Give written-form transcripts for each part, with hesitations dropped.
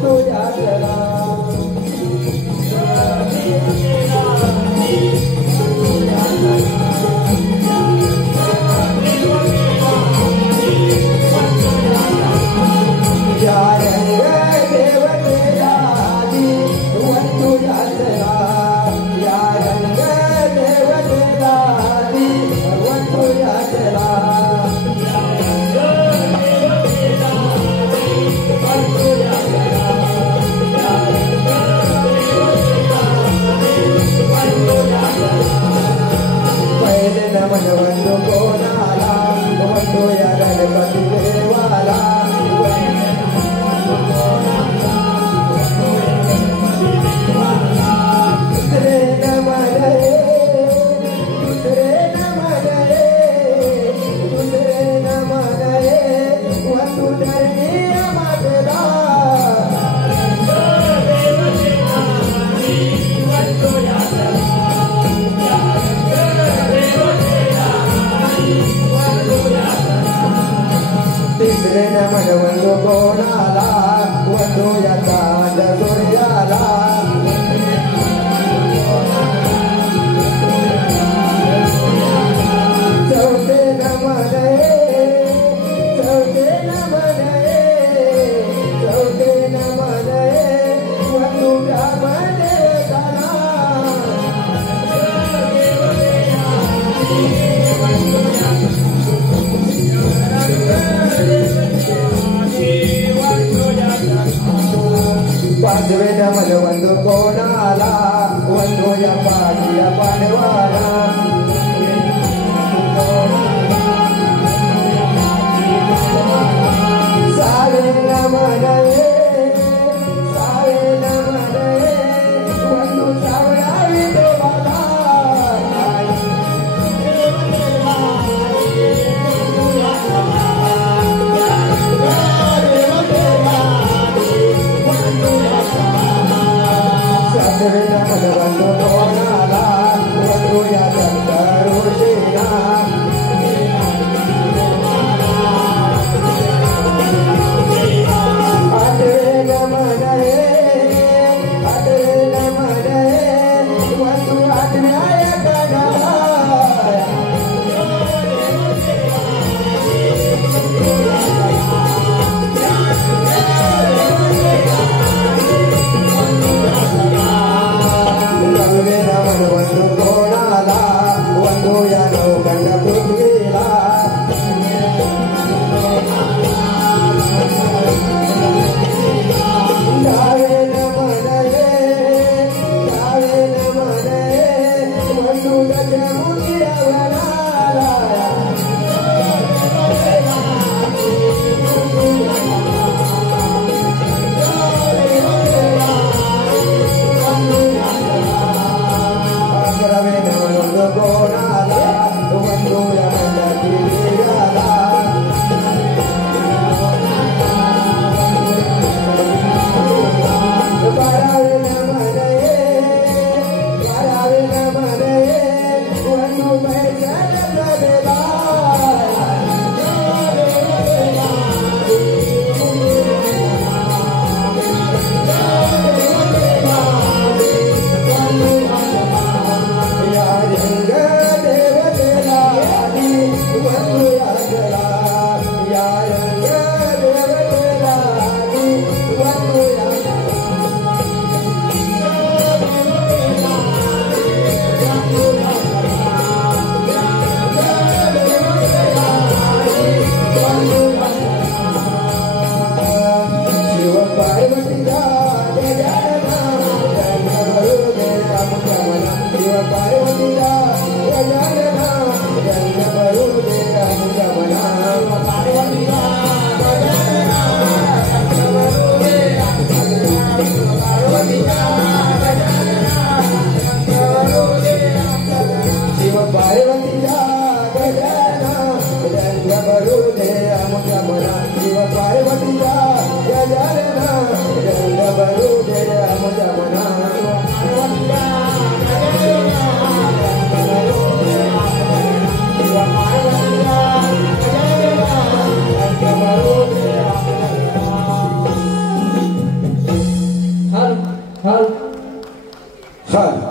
Cuando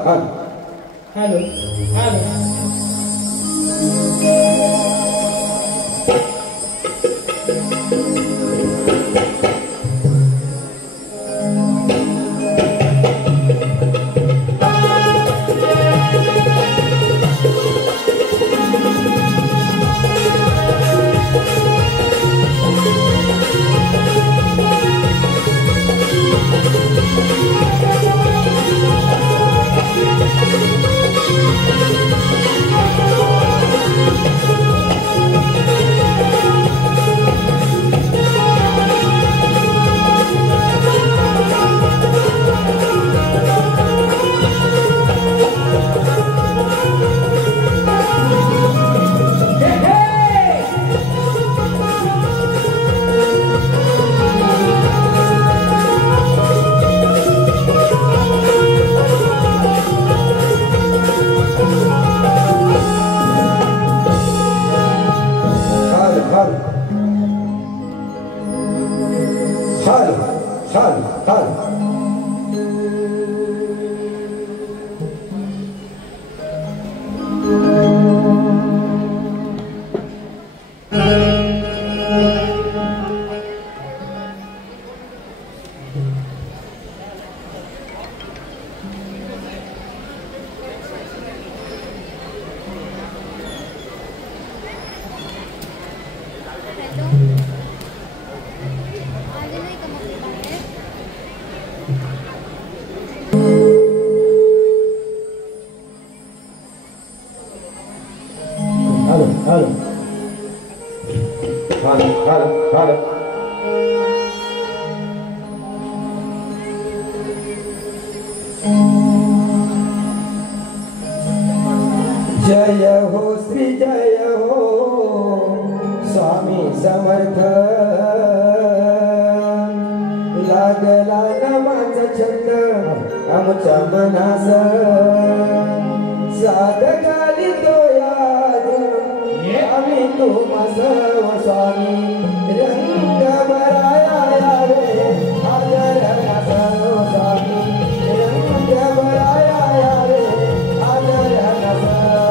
hello hello जय हो श्री जय हो स्वामी समर्थ लागला नामाचा छंद आमच्या मनास साधकाली तो याद आम्ही तुम्हास स्वामी रंग भराया यावे आदर नसावो स्वामी रंग भराया यावे आदर नसावो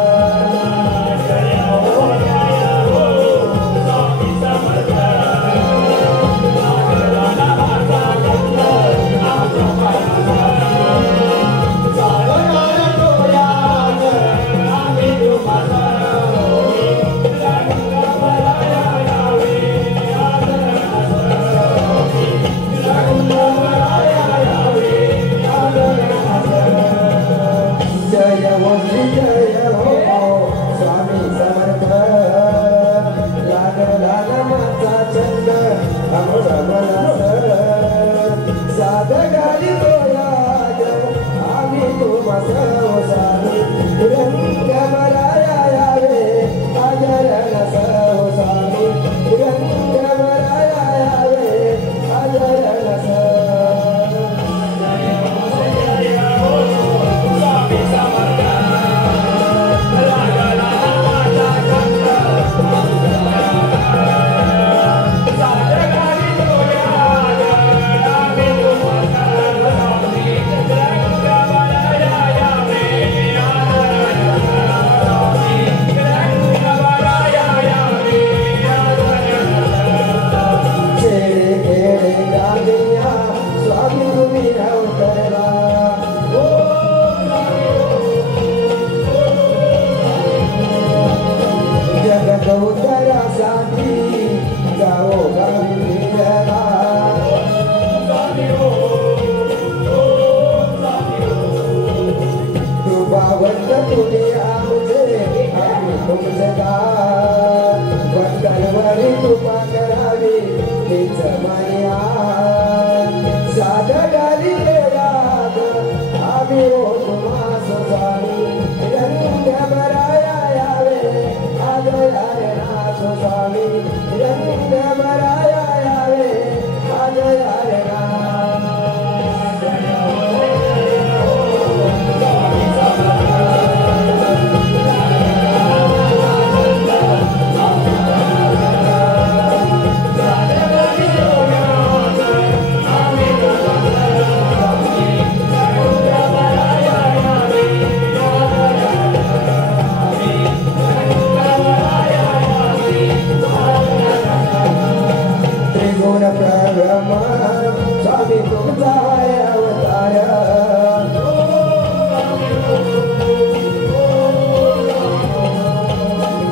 तुमचा आहे अवतार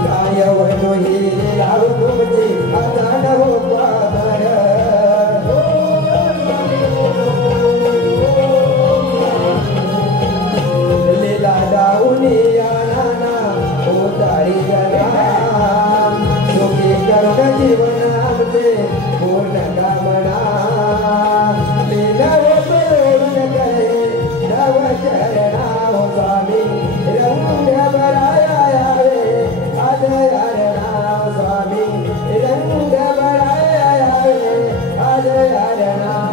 काय वनो ही लीला तुमची अजाण हो पार लीला डाऊनी या नाना उतारी जगा सुखी करून जीवन आमचे पूर्ण कामना लीला सोडून करे नव चरणा हो स्वामी रंग बराया यावे आज नाव स्वामी रंग बराया यावे आज नाव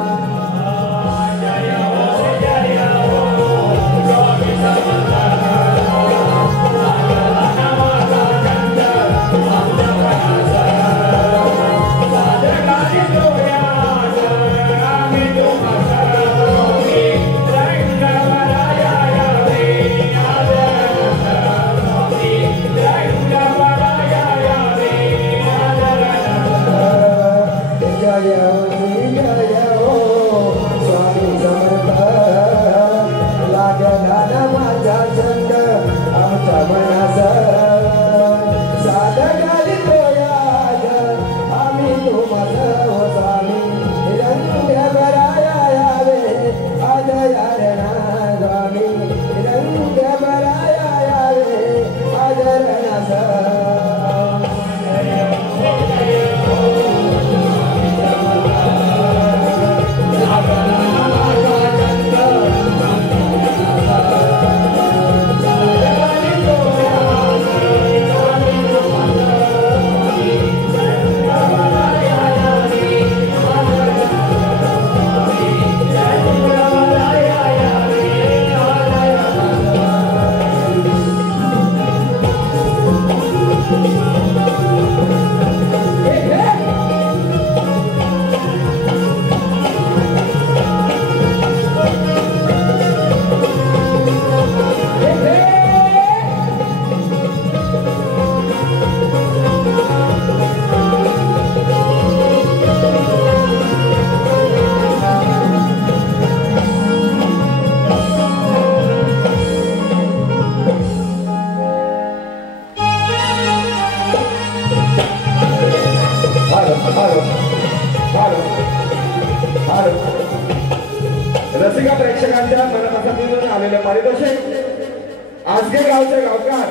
रसिका प्रेक्षकांच्या मनापासून आलेले पारितोषिक आसगे गावचे गावकार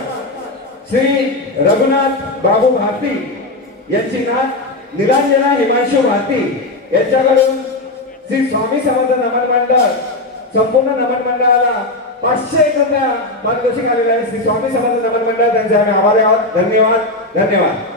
श्री रघुनाथ बाबू भारती यांची नात निरंजना हिमांशू भारती यांच्याकडून श्री स्वामी समर्थ नमन मंडळ संपूर्ण नमन मंडळाला 500 रुपया पारितोषिक आलेले आहे। श्री स्वामी समर्थ नमन मंडळ त्यांचे आम्ही आभारी आहोत। धन्यवाद धन्यवाद।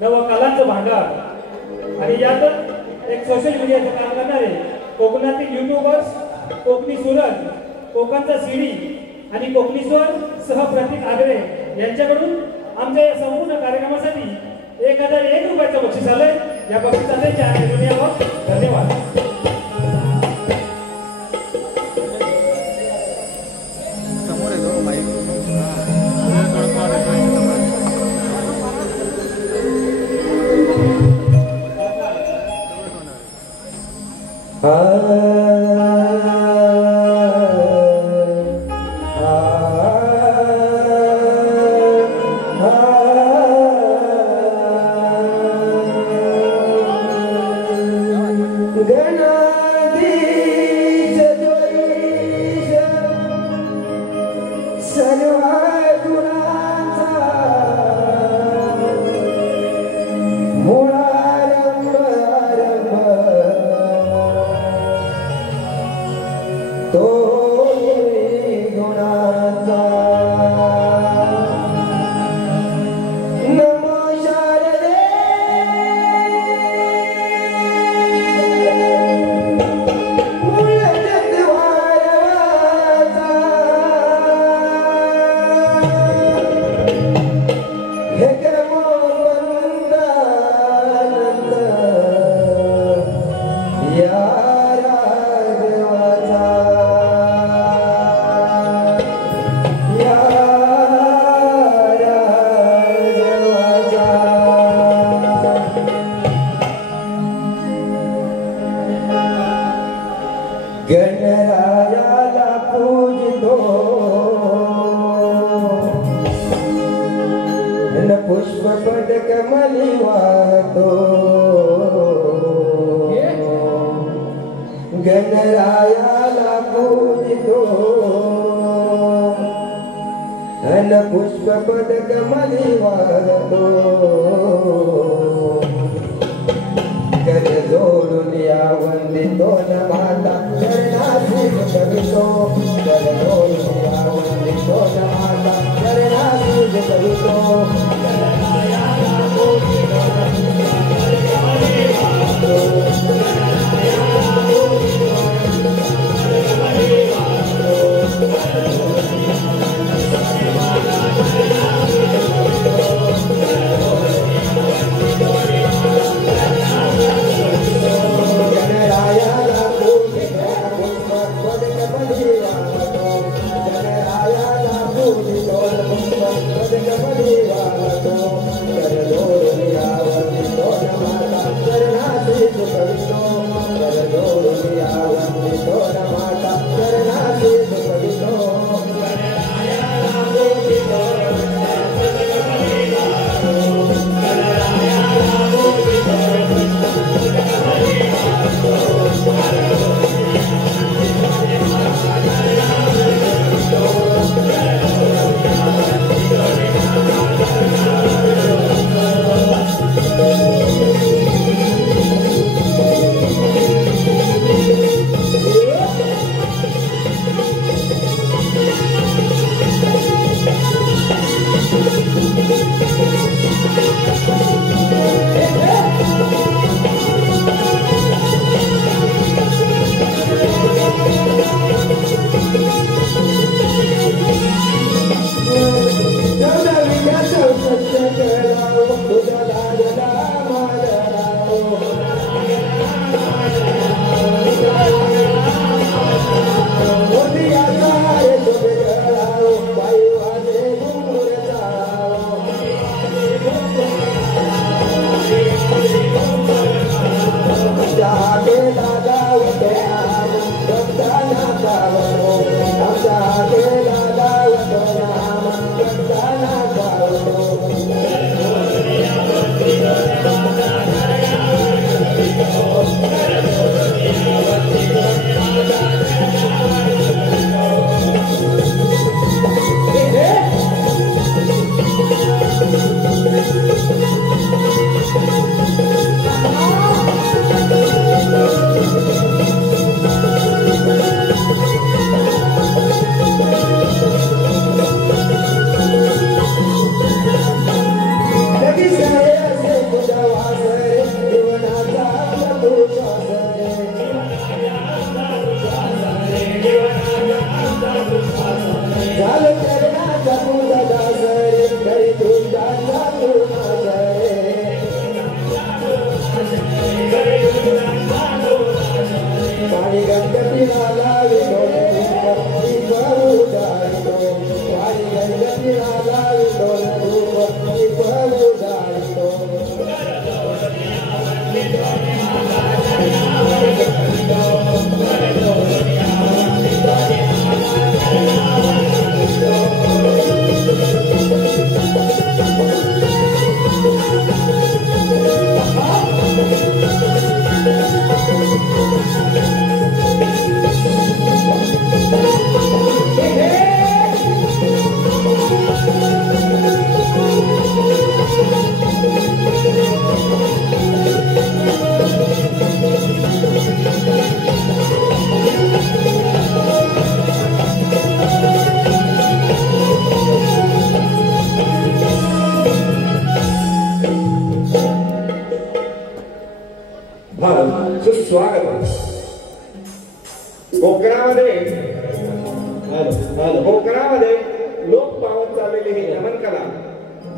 नवकलांचं भांडार आणि यातच एक सोशल मीडियाचं काम करणारे कोकणातील युट्यूबर्स, कोकणी सूरज, कोकणचा सीडी आणि कोकणी स्वर सह प्रतीक आगरे यांच्याकडून आमच्या या संपूर्ण कार्यक्रमासाठी 1001 रुपयाचं बक्षीस आलंय. या बक्षिसाचे धन्यवाद. स्वागत. कोकणामध्ये लोक पावत चाललेली ही नमन कला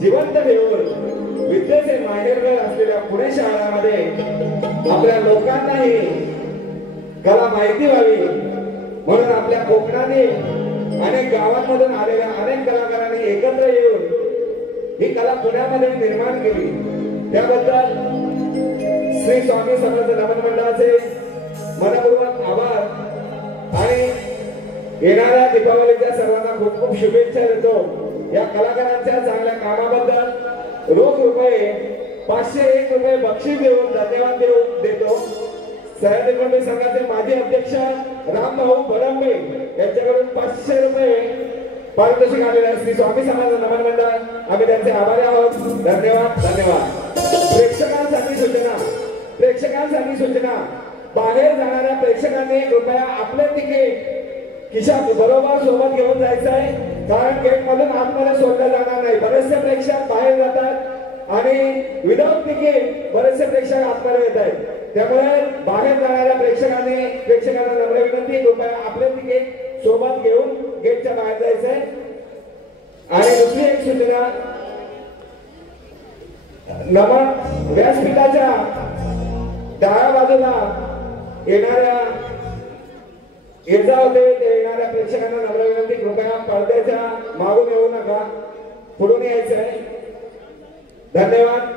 जिवंत ठेवून विद्येचे माहेरघर असलेल्या पुणे शहरामध्ये आपल्या लोकांनाही कला माहिती व्हावी म्हणून आपल्या कोकणाने अनेक गावांमधून आलेल्या अनेक कलाकारांनी एकत्र येऊन ही कला पुण्यामध्ये निर्माण केली. त्याबद्दल श्री स्वामी समर्थ नमन मंडळाचे मनपूर्वक आभार आणि येणाऱ्या दीपावलीच्या सर्वांना खूप खूप शुभेच्छा देतो. या कलाकारांच्या चांगल्या कामाबद्दल रोख रुपये 501 रुपये बक्षीस देऊन धन्यवाद देतो. सह्याद्री मंडळ संघाचे माजी अध्यक्ष रामभाऊ बडंबे यांच्याकडून 500 रुपये पारितोषिक आलेले आहे. श्री स्वामी समर्थ नमन मंडळ आम्ही त्यांचे आभारी आहोत. धन्यवाद धन्यवाद. प्रेक्षकांसाठी सूचना बाहेर जाणाऱ्या प्रेक्षकांनी कृपया आपले तिकीट खिशात बरोबर सोबत घेऊन जायचं आहे, कारण गेट मधून आतमध्ये सोडलं जाणार नाही. बरेचसे प्रेक्षक बाहेर जातात आणि विदाउट तिकीट बरेचसे प्रेक्षक आतमध्ये येत आहेत. त्यामुळे बाहेर जाणाऱ्या प्रेक्षकांना नम्र विनंती, कृपया आपले तिकीट सोबत घेऊन गेटच्या बाहेर जायचंय. आणि दुसरी एक सूचना, नमन व्यासपीठाच्या डाव्या बाजूला येणाऱ्या येणाऱ्या प्रेक्षकांना नम्र विनंती, कृपया पडद्याच्या मागून येऊ नका, पुढून यायचंय. धन्यवाद.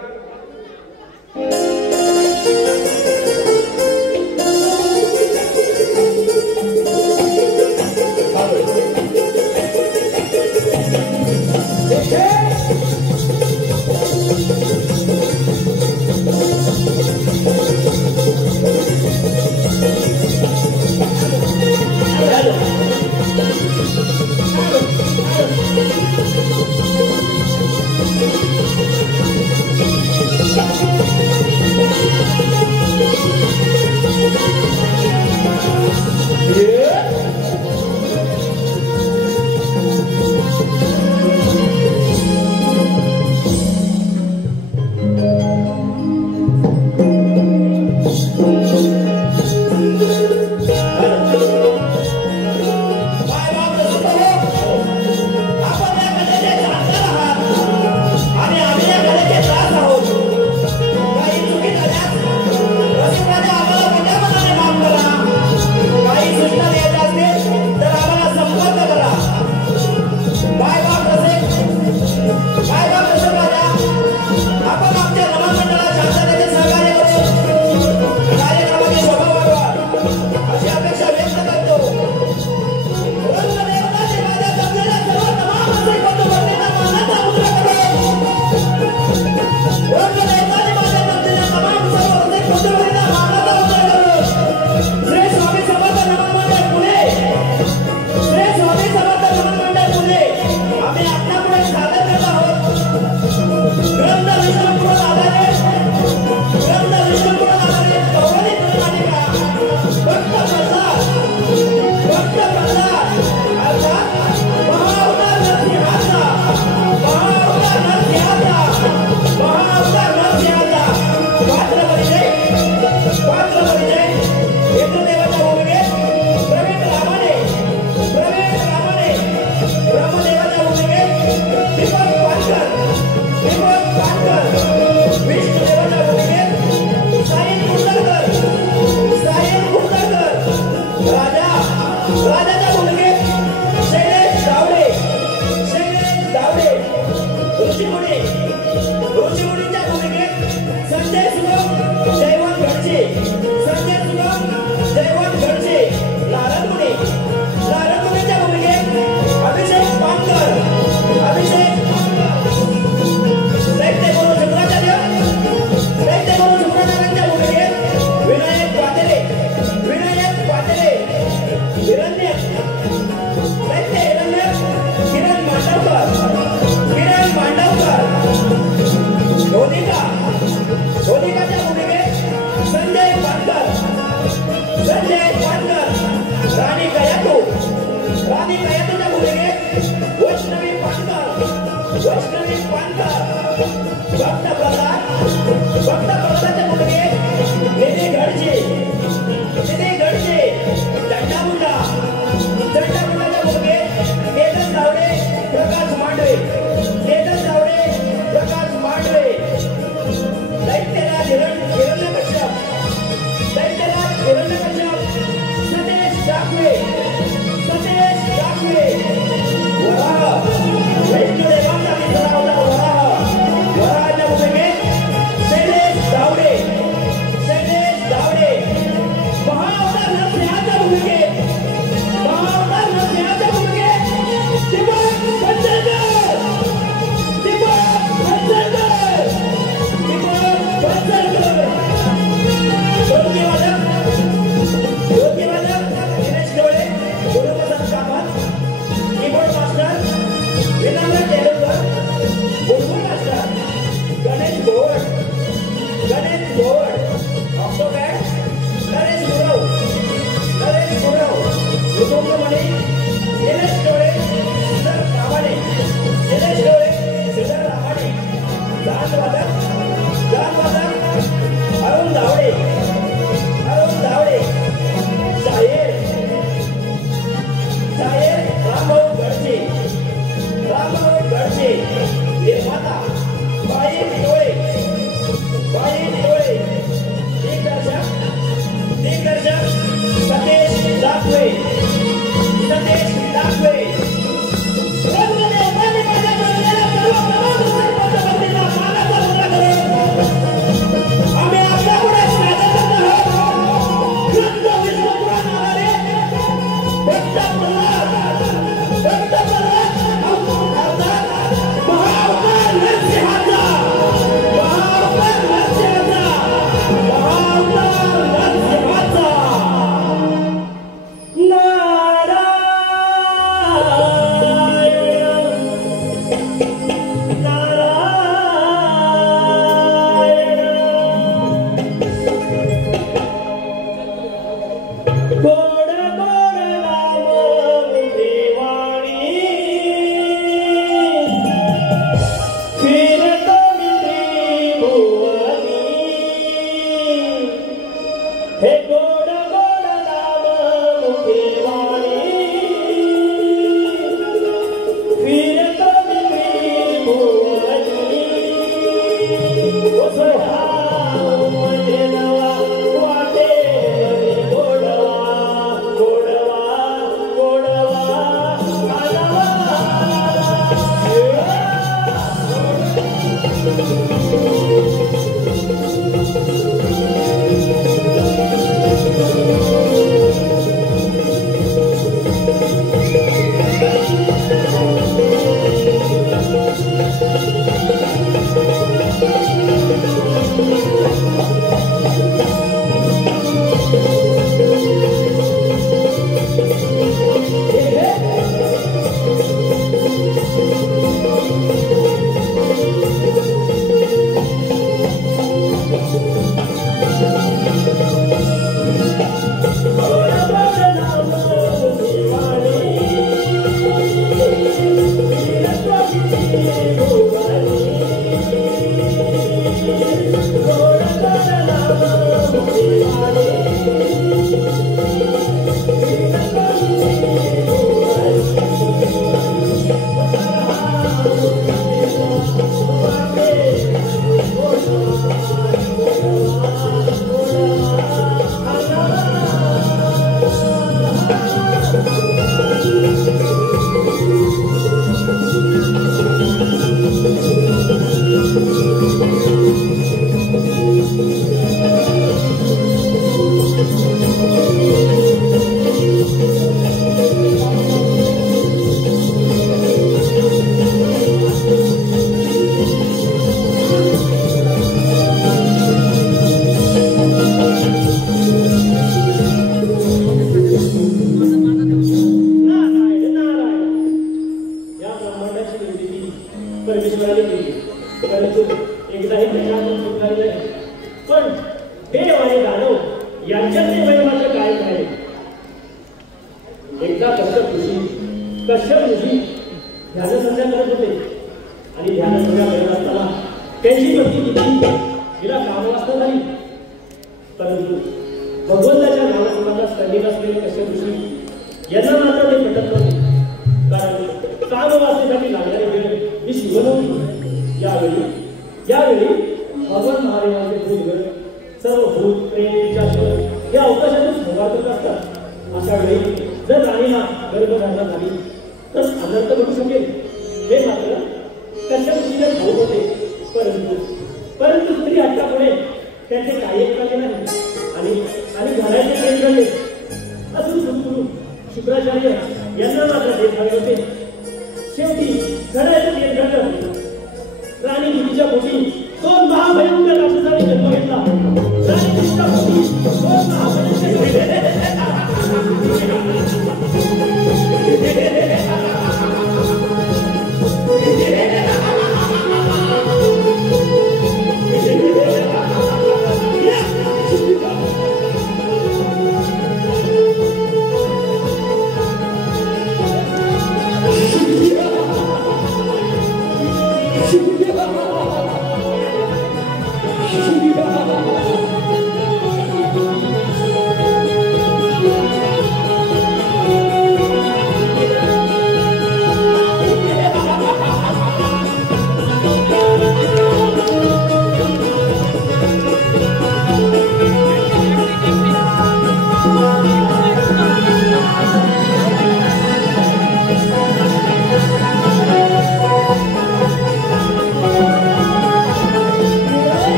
भक्त प्रसाद भक्त प्रसादाचे मुलगे नेते घडचे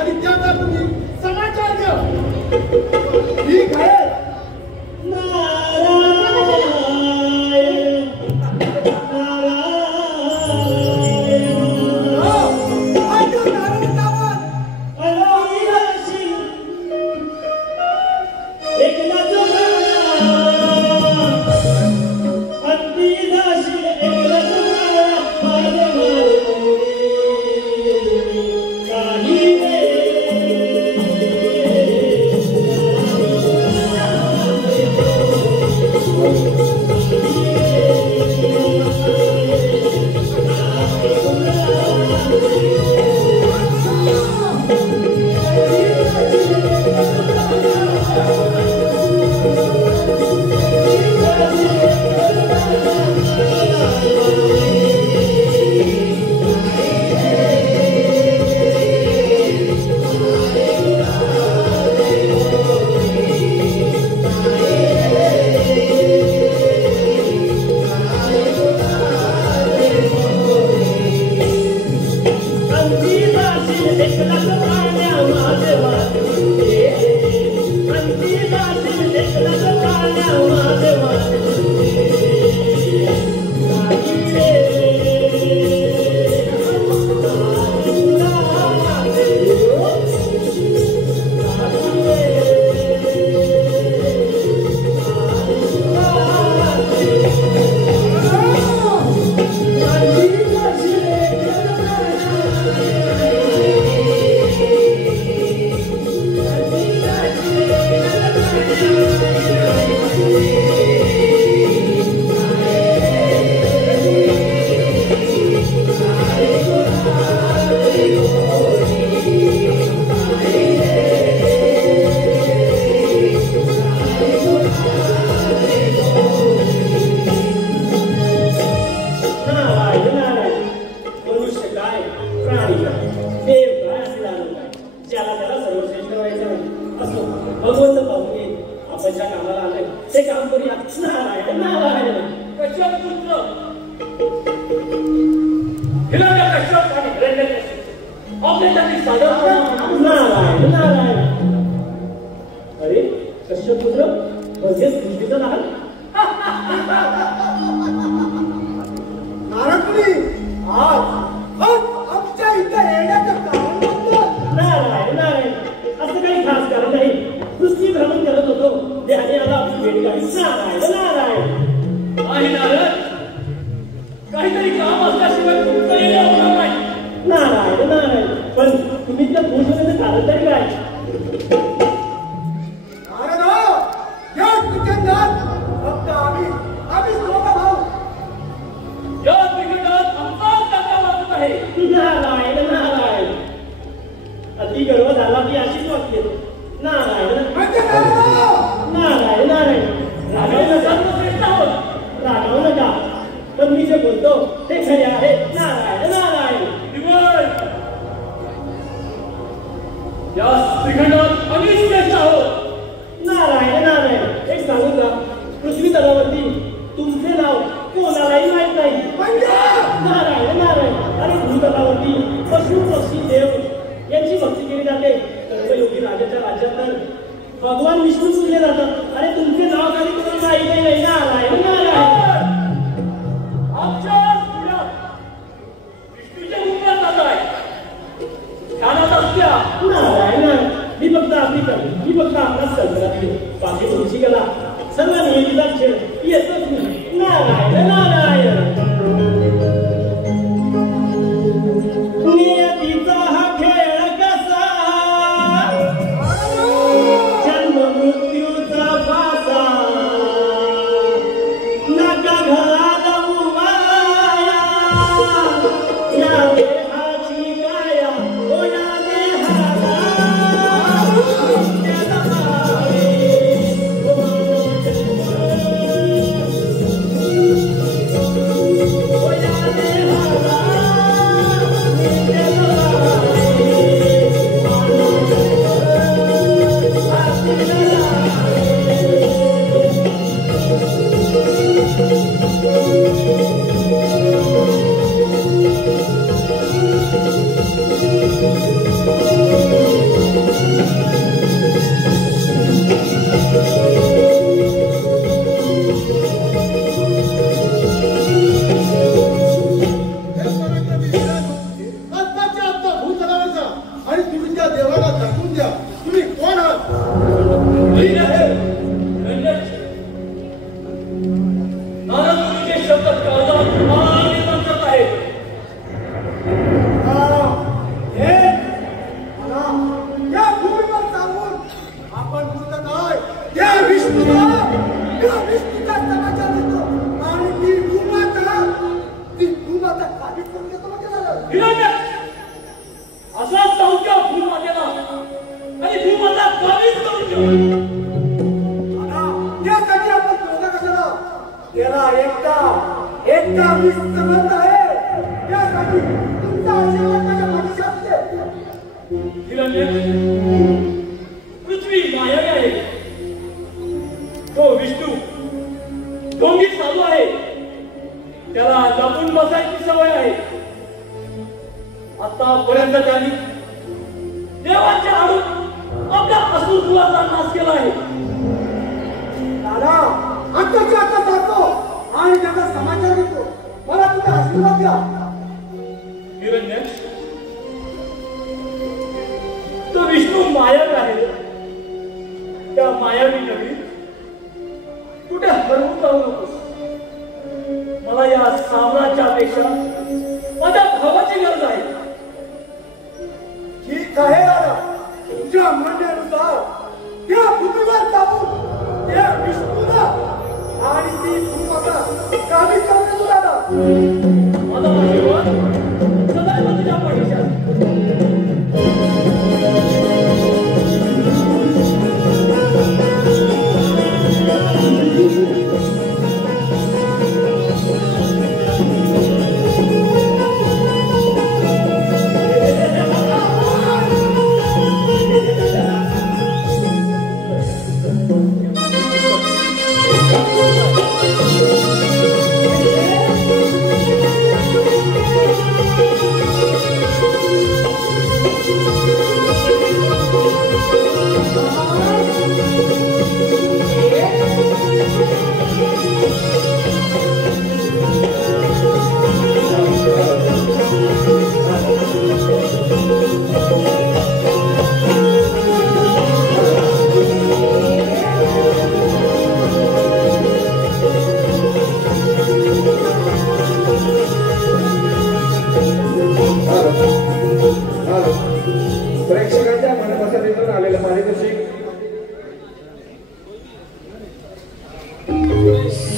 आणि त्याचा तुम्ही समाचार द्या. असो भगवंत पाहून येईल आपण ज्या कामाला आलोय ते काम करूया. नारायण नारायण. कश्यप पुत्र हिरण्य कश्यप आणि हिरण्यकश्यप आपल्यासाठी सादर. नारायण नारायण. अरे कश्यप पुत्र म्हणजेच सृष्टीचा लहान. नारदमुनी आज आमच्या इथं येण्याचं कारण कोणतं? नारायण नारायण. असं काही खास कारण नाही. सृष्टी भ्रमण करत होतो त्याने आला आपली भेट गाडी. नारायण नारायण. नाही नारद काहीतरी काम असल्याशिवाय तुमचं येणं होणार नाही. नारायण नारायण. पण तुम्ही त्या खुश होण्याचं कारण तरी काय? नारद या प्रचंडात फक्त आम्ही दोघं भाऊ. या क्रिकेटात आमचाच काका वाचत आहे. नारायण नारायण. अति गर्व झाला की अशीच वाटते. नारायण म्हणजे नारद नारायण नारायण. रागावू नका. पण मी जे बोलतो ते खरे आहे. नारायण नारायण. या श्रीखंडात आम्ही श्रेष्ठ आहोत. नारायण नारायण. एक सांगू का पृथ्वी तलावरती तुमचे नाव कोणालाही माहित नाही. नारायण नारायण. आणि भूतलावरती पशु पक्षी देव यांची भक्ती केली जाते. कर्मयोगी राजाच्या राज्यात तर भगवान विष्णू पूजले जातात. आणि तुमचे नाव खाली तुम्हाला माहिती नाही. नारायण नारायण. आमच्या पुढ्यात विष्णूच्या रूपात जात आहे. ध्यानात असत्या. नारायण नारायण. मी फक्त आपलाच कल्पना केली. बाकी तुमची कला सर्व नियतीचा खेळ येतच नाही. नारायण नारायण. नियतीचा हा खेळ कसा जन्म मृत्यूचा फासा नका घरात उमाया या देहाची काया ओ या देहाला पृथ्वी मायावी आहे. तो विष्णू ढोंगी साधू आहे. त्याला लपून बसायची सवय आहे. आतापर्यंत त्यांनी देवाच्या आडून आपल्या असुर कुलाचा नाश केला आहे. दादा आत्ताच्या आता जातो आणि त्याचा समाचार घेतो. मला तुझा आशीर्वाद द्या. हिरण्यक्ष तो विष्णू मायावी आहे. त्या मायावी नवी कुठे हरवून जाऊ नकोस. मला या साम्राज्यापेक्षा माझ्या भावाची गरज आहे. ठीक आहे दादा. तुझ्या म्हणण्यानुसार त्या भूमीवर जाऊन त्या विष्णूला आणि ती भूमाता काबीज करतो दादा. माझा आशीर्वाद सदैव तुझ्या पाठीशी आहे.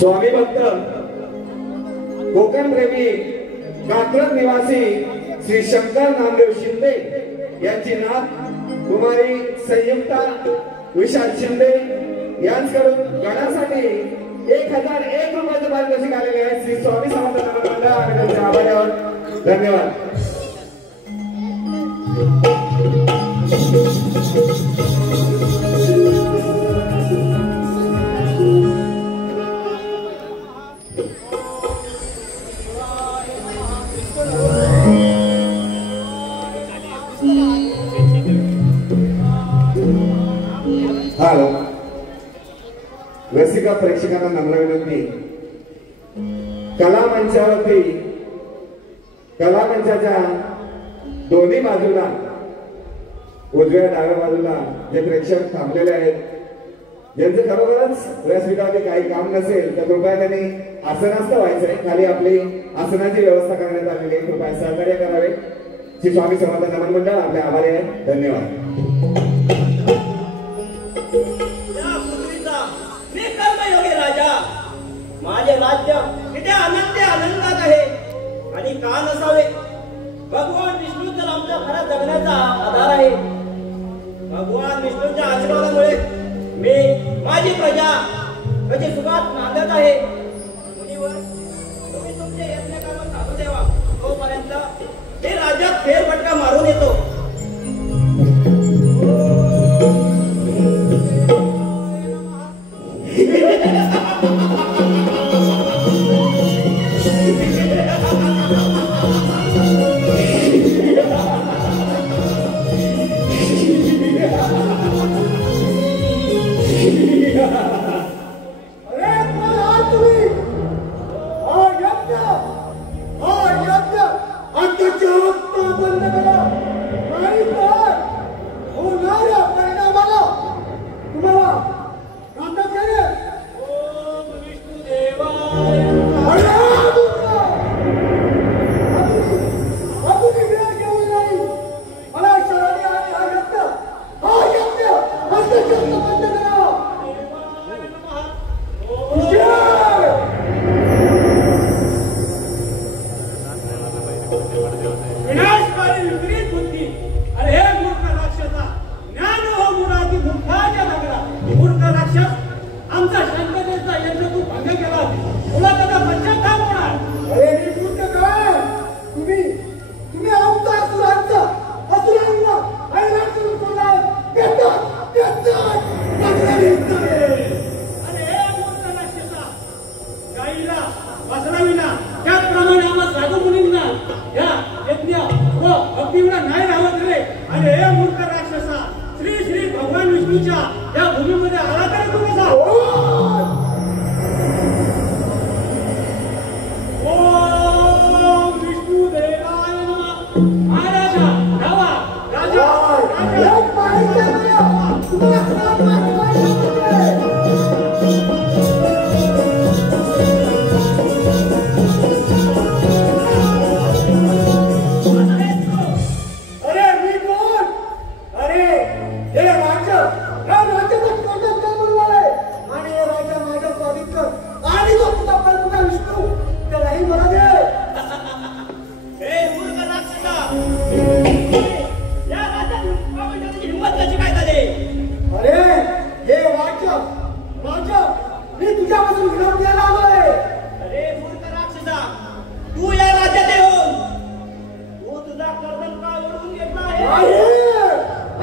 स्वामी भक्त कोकण प्रेमी कात्रज निवासी श्री शंकर नामदेव शिंदे यांची नात कुमारी संयुक्ता विशाल शिंदे यांच्याकडून गणासाठी 1001 रुपयाचे पारितोषिक आलेले आहे. श्री स्वामी समर्थ नमन मंडळ आणि त्यांच्या आभारी आहोत. धन्यवाद. हॅलो रसिका प्रेक्षकांना नम्र विनंती. कला मंचाच्या दोन्ही बाजूला उजव्या डाव्या बाजूला जे प्रेक्षक थांबलेले आहेत ज्यांचं खरोखरच व्यासपीठामध्ये काही काम नसेल तर कृपया त्यांनी आसनास्थ व्हायचंय. खाली आपली आसनाची व्यवस्था करण्यात आलेली आहे. कृपया सहकार्य करावे. श्री स्वामी समर्थ नमन मंडळ आपले आभारी आहे. धन्यवाद. माझे राज्य किती आनंदात आहे आणि का नसावे. भगवान विष्णू तर आमच्या घरात जगण्याचा आधार आहे. भगवान विष्णूच्या आशीर्वादामुळे मी माझी प्रजा म्हणजे सुखात नांदत आहे. मुनीवर तुम्ही तुमचे यज्ञकाम चालू ठेवा. तोपर्यंत हे राज्यात फेरफटका मारून येतो.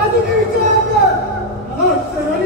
अजून विचार कर.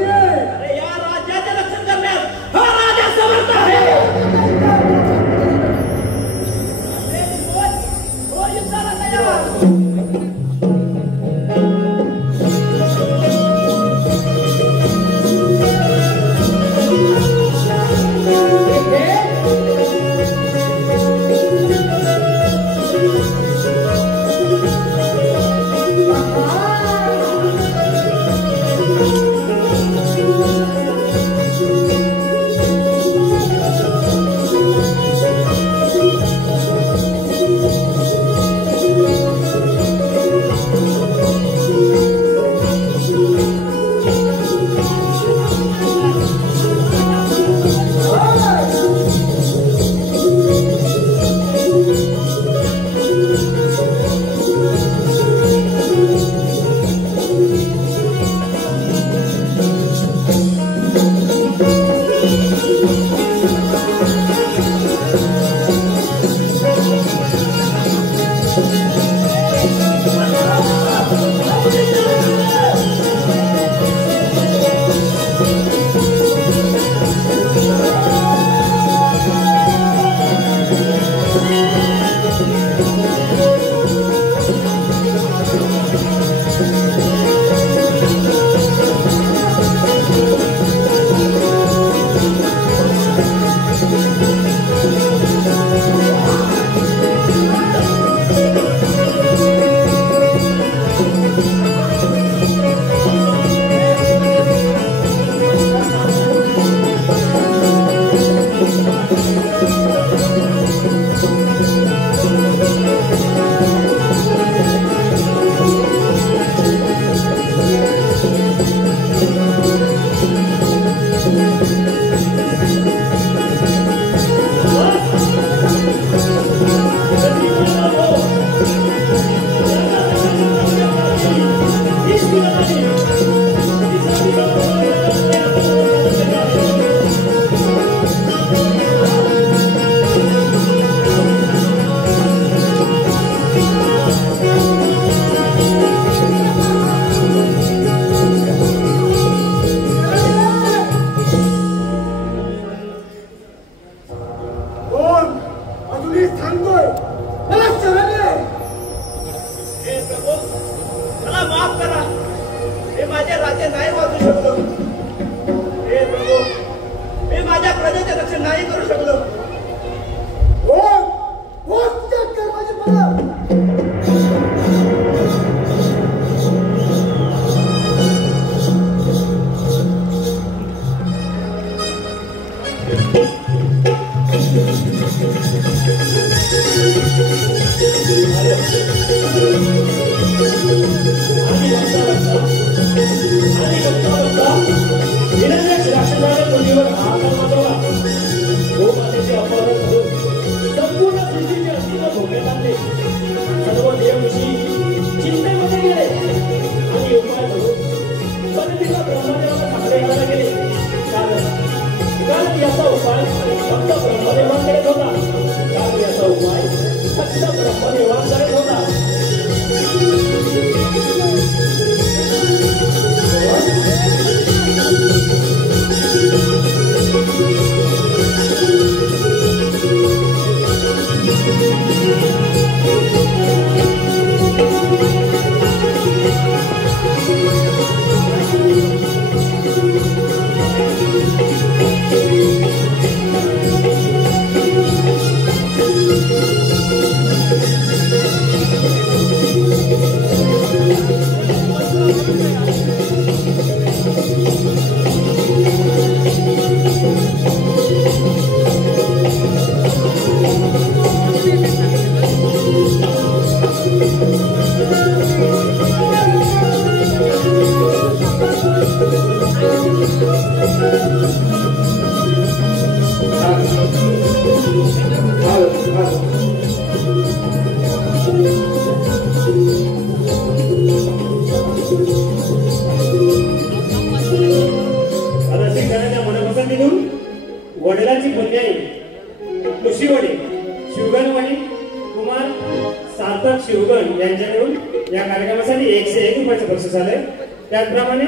वडिलांची कन्याई कृषीवडी शिवगणवाडी कुमार सार्थक शिवगण यांच्याकडून या कार्यक्रमासाठी 101 रुपयाचं बक्षीस आलंय. त्याचप्रमाणे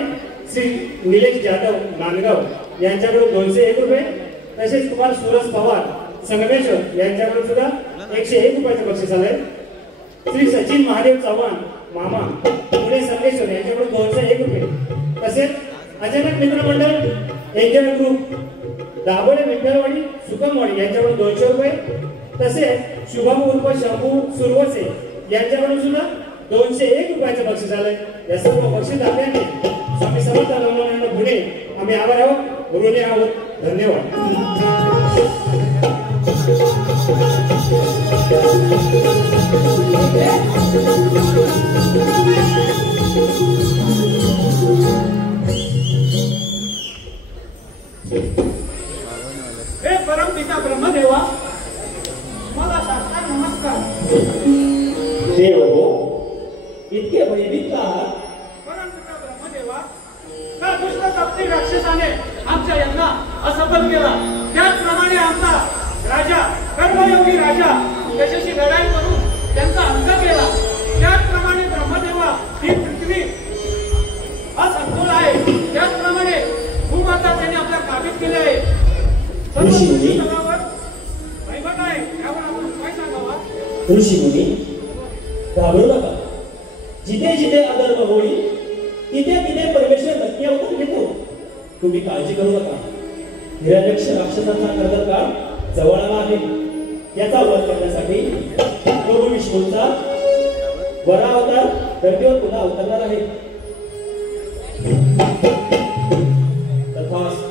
श्री निलेश जाधव नांदगाव यांच्याकडून 201 रुपये, तसेच कुमार सुरज पवार संगमेश्वर यांच्याकडून सुद्धा 101 रुपयाचं बक्षीस आलंय. श्री सचिन महादेव चव्हाण मामा पुणे संगमेश्वर यांच्याकडून 201 रुपये, तसेच अचानक मित्रमंडळ एंजल ग्रुप दाभोळे विठ्ठलवाडी सुकमवाडी यांच्याकडून 200 रुपये, तसेच शुभम उर्फ शंभू सुरवसे यांच्याकडून सुद्धा 201 रुपयाचं बक्षीस आलंय. या सर्व बक्षीस दात्यांनी स्वामी समर्थ रामानंद पुणे आम्ही आभार आहोत, ऋणी आहोत. धन्यवाद. हे परमपिता ब्रह्मदेवा, मला साष्टांग नमस्कार. देव हो, इतके भयभीत का आहात? परमपिता ब्रह्मदेवा, त्या दुष्ट कपटी राक्षसाने आमच्या यज्ञा असफल केला. त्याचप्रमाणे आमचा राजा कर्मयोगी राजा त्याच्याशी लढाई करून त्यांचा अंत केला. त्याचप्रमाणे ब्रह्मदेवा, ही पृथ्वी असमतोल आहे. त्याचप्रमाणे भूमाता त्यांनी आपल्या काबीज केले आहे. ऋषीमुनी, वैभव आहे, यावर आपण काय सांगावा? ऋषीमुनी, घाबरू नका. जिथे जिथे अधर्म होईल तिथे तिथे परमेश्वर नक्की अवतार घेतो. तुम्ही काळजी करू नका. हिरण्यक्ष राक्षसाचा कर्दकाळ जवळ आला आहे. याचा वध करण्यासाठी प्रभू विष्णूंचा वरावतार धरतीवर पुन्हा अवतरणार आहे. तथास्तु.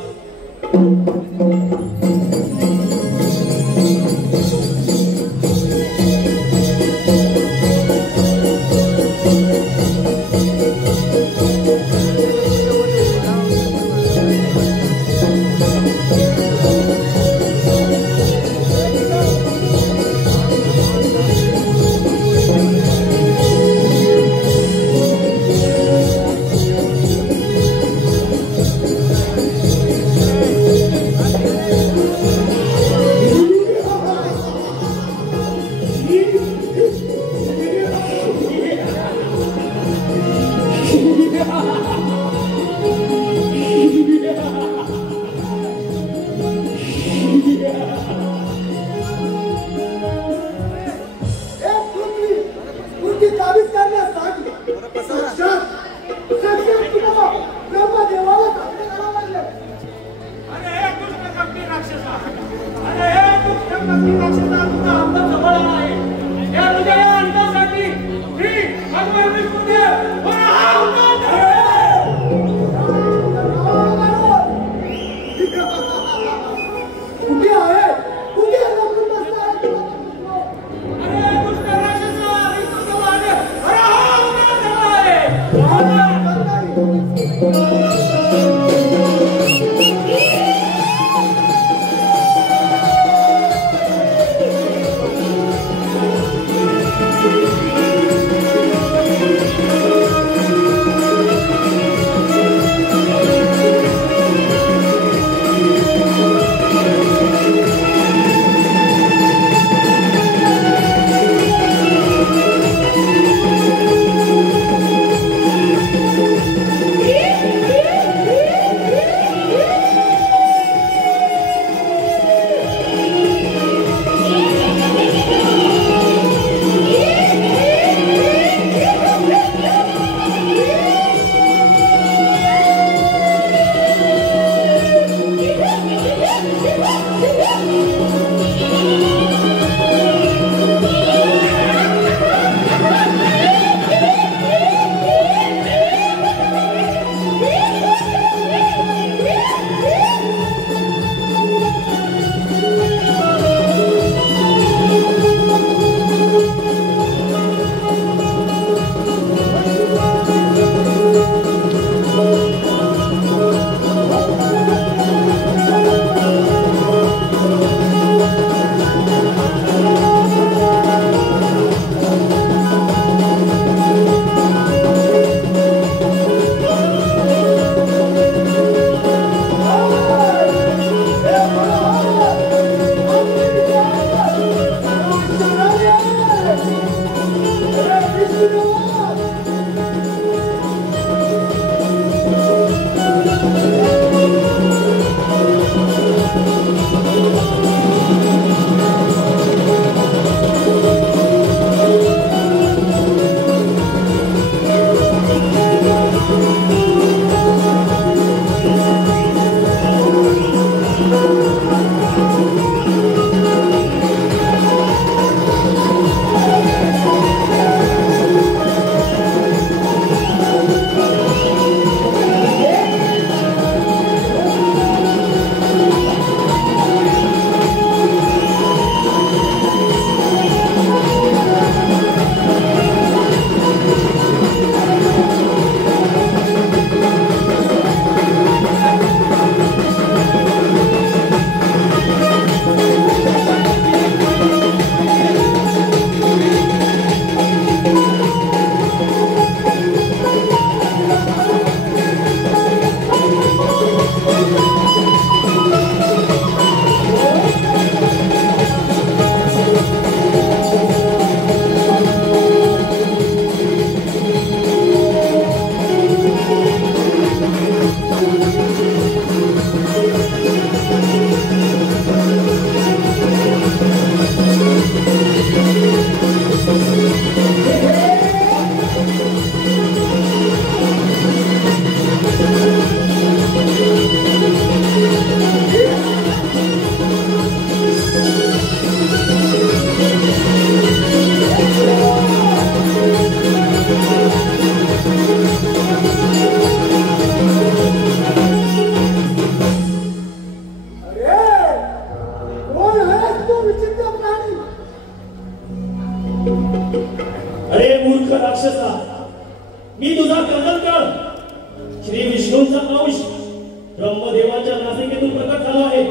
ब्रह्मदेवाच्या नासिकेतून प्रकट झालो आहे.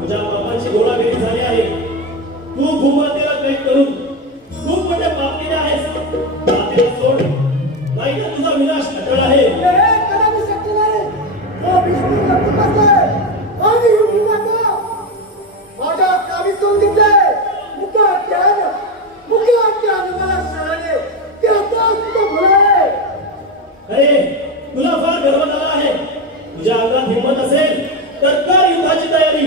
तुझ्या पापांची गोळाबेरी झाली आहे. तू भूमातेला कैद करून खूप मोठे पाप केले आहेस. मातेला सोड, नाही तर तुझा विनाश अटळ आहे. कदापि शक्य नाही. तो विष्णू नक्कीच आहे. आणि भूमाता माझ्या कामी सोडून घेतले. मुका ज्ञान मला शरणे ते आता तुझं भलं आहे. अरे तुला फार गर्व झाला आहे. तुझ्या अंगात हिंमत असेल तर कर युद्धाची तयारी.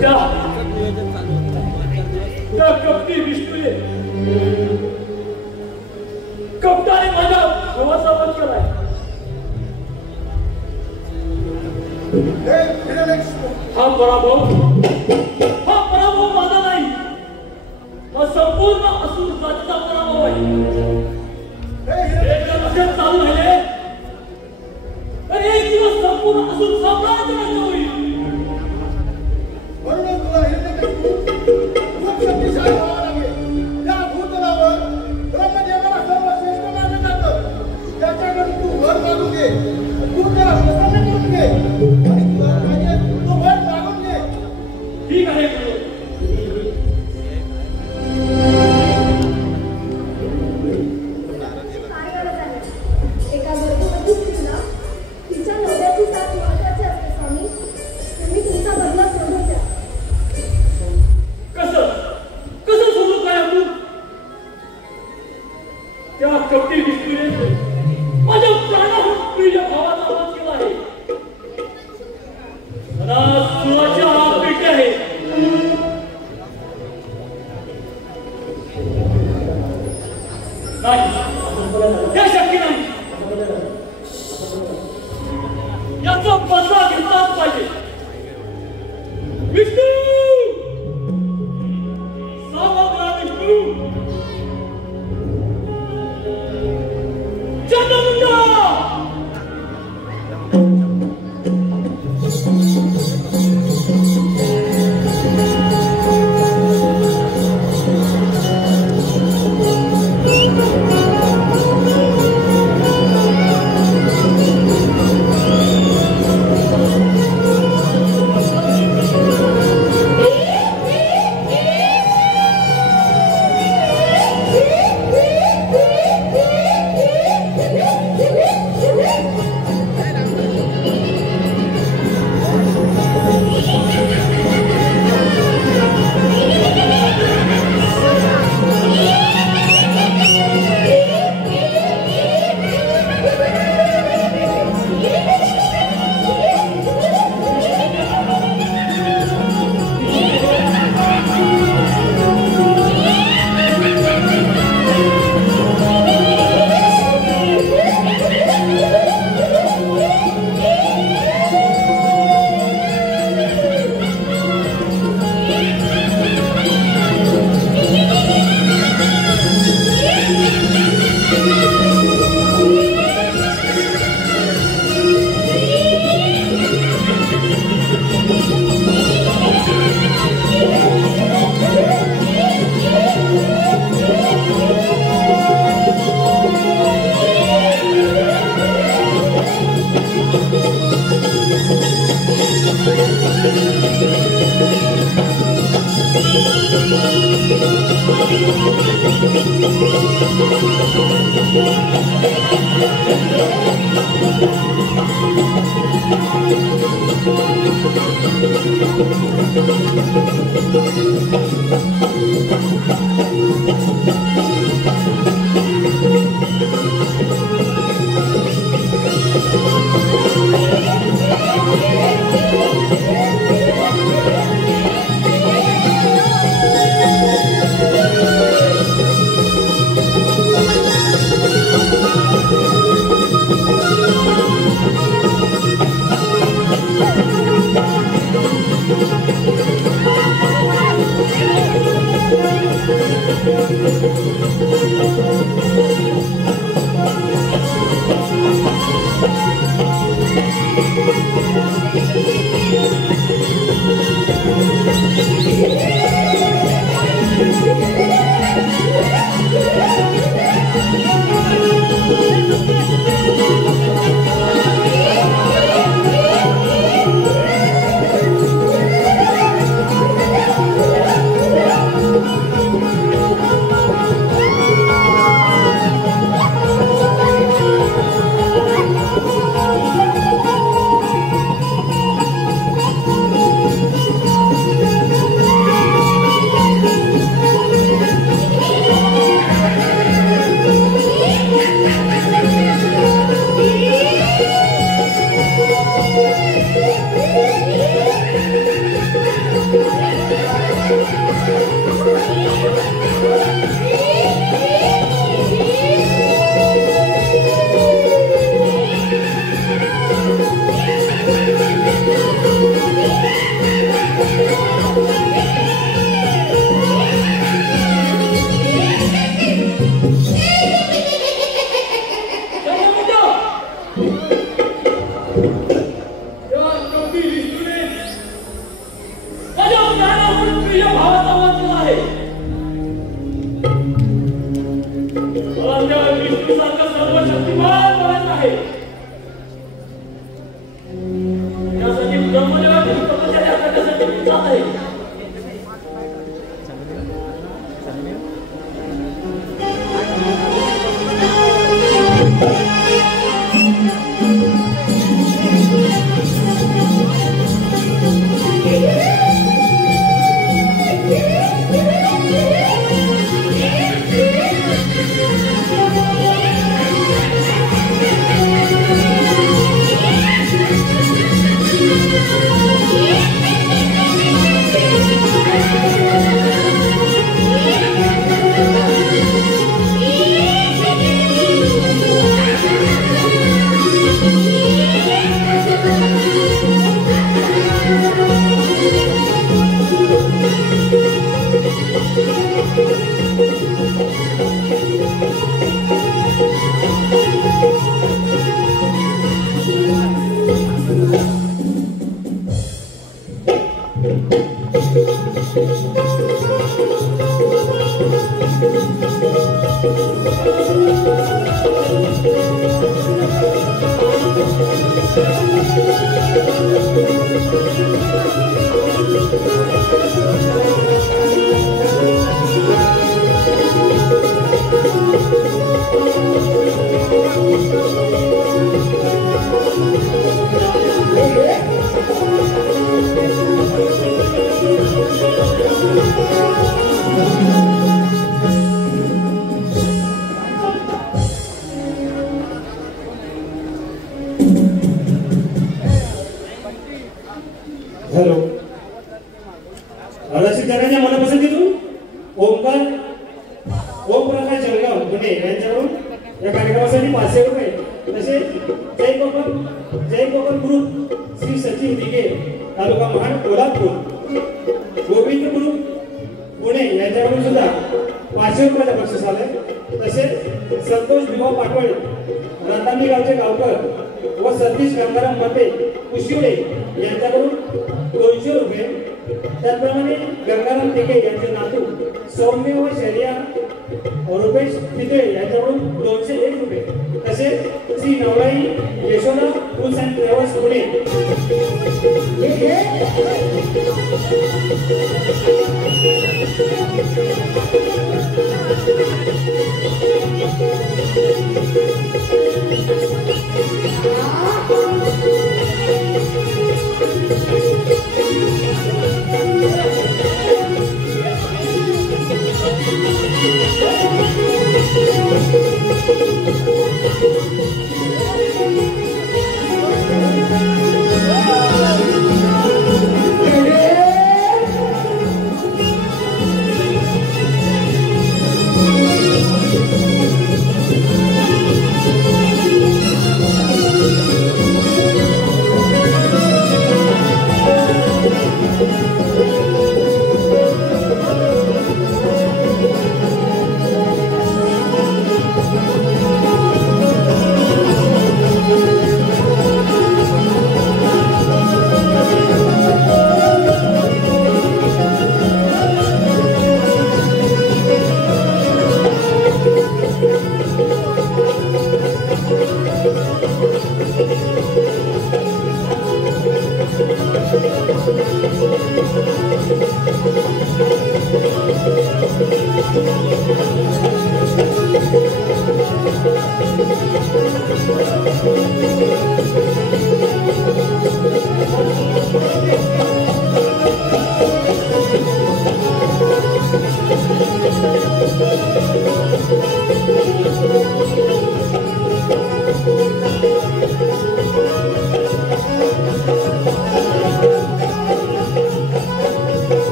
त्या कपटी विष्णूने कपटाने माझ्या भावाचा वध केलाय. हा पराभव माझा नाही, हा संपूर्ण असुर जातीचा पराभव आहे. लक्षात चालू राहिले तर एक दिवस संपूर्ण असुर साम्राज्य होईल. म्हणून तुला खूप शक्तिशाली व्हावं लागेल. या भूतलावर ब्रह्मदेवाला सर्वश्रेष्ठ मानलं जातं. त्याच्याकडून तू वर मागून घे, तू त्याला प्रसन्न करून घे आणि तुला पाहिजे तो वर मागून घे. ठीक आहे. एका गर्भवती स्त्रीला तिच्या नवऱ्याची साथ महत्वाची असते स्वामी. तुम्ही तुमचा बदला सोडून द्या. कसं सोडू काय आपण? त्या कपटी विष्णूने माझ्या प्राणाहून प्रिय भावाचा वध केला आहे. सुराच्या हात पेटे आहे. नाही, हे शक्य नाही. याचा बदला घेतलाच पाहिजे. विष्णू, सावध विष्णू, चंद्रमुंडा. प्रिय भावाचा वंश आहे. मला त्या विष्णूसारखा सर्वशक्तिमान बनायचं आहे. त्यासाठी ब्रह्मदेवाची तपश्चर्या करण्यासाठी मी जात आहे. हॅलो, रसिक जगाच्या मनपसंतीतून ओम प्रकाश जळगाव पुणे यांच्याकडून या कार्यक्रमासाठी 500 रुपये, तसेच जय कोकण ग्रुप श्री सचिन दिघे तालुका महाड कोल्हापूर, गोविंद ग्रुप पुणे यांच्याकडून सुद्धा 500 रुपयाचं बक्षीस आलंय. तसेच संतोष विभा पाटोळे रतांबी गावचे गावकर व सतीश गंगाराम मते कुशिवडे यांच्याकडून 200 रुपये. त्याचप्रमाणे गंगाराम टेके यांचे नातू सौम्य व शर्या रुपेश तिथे यांच्याकडून 201 रुपये. तसेच Shri Navarai Yashoda tours and travels Pune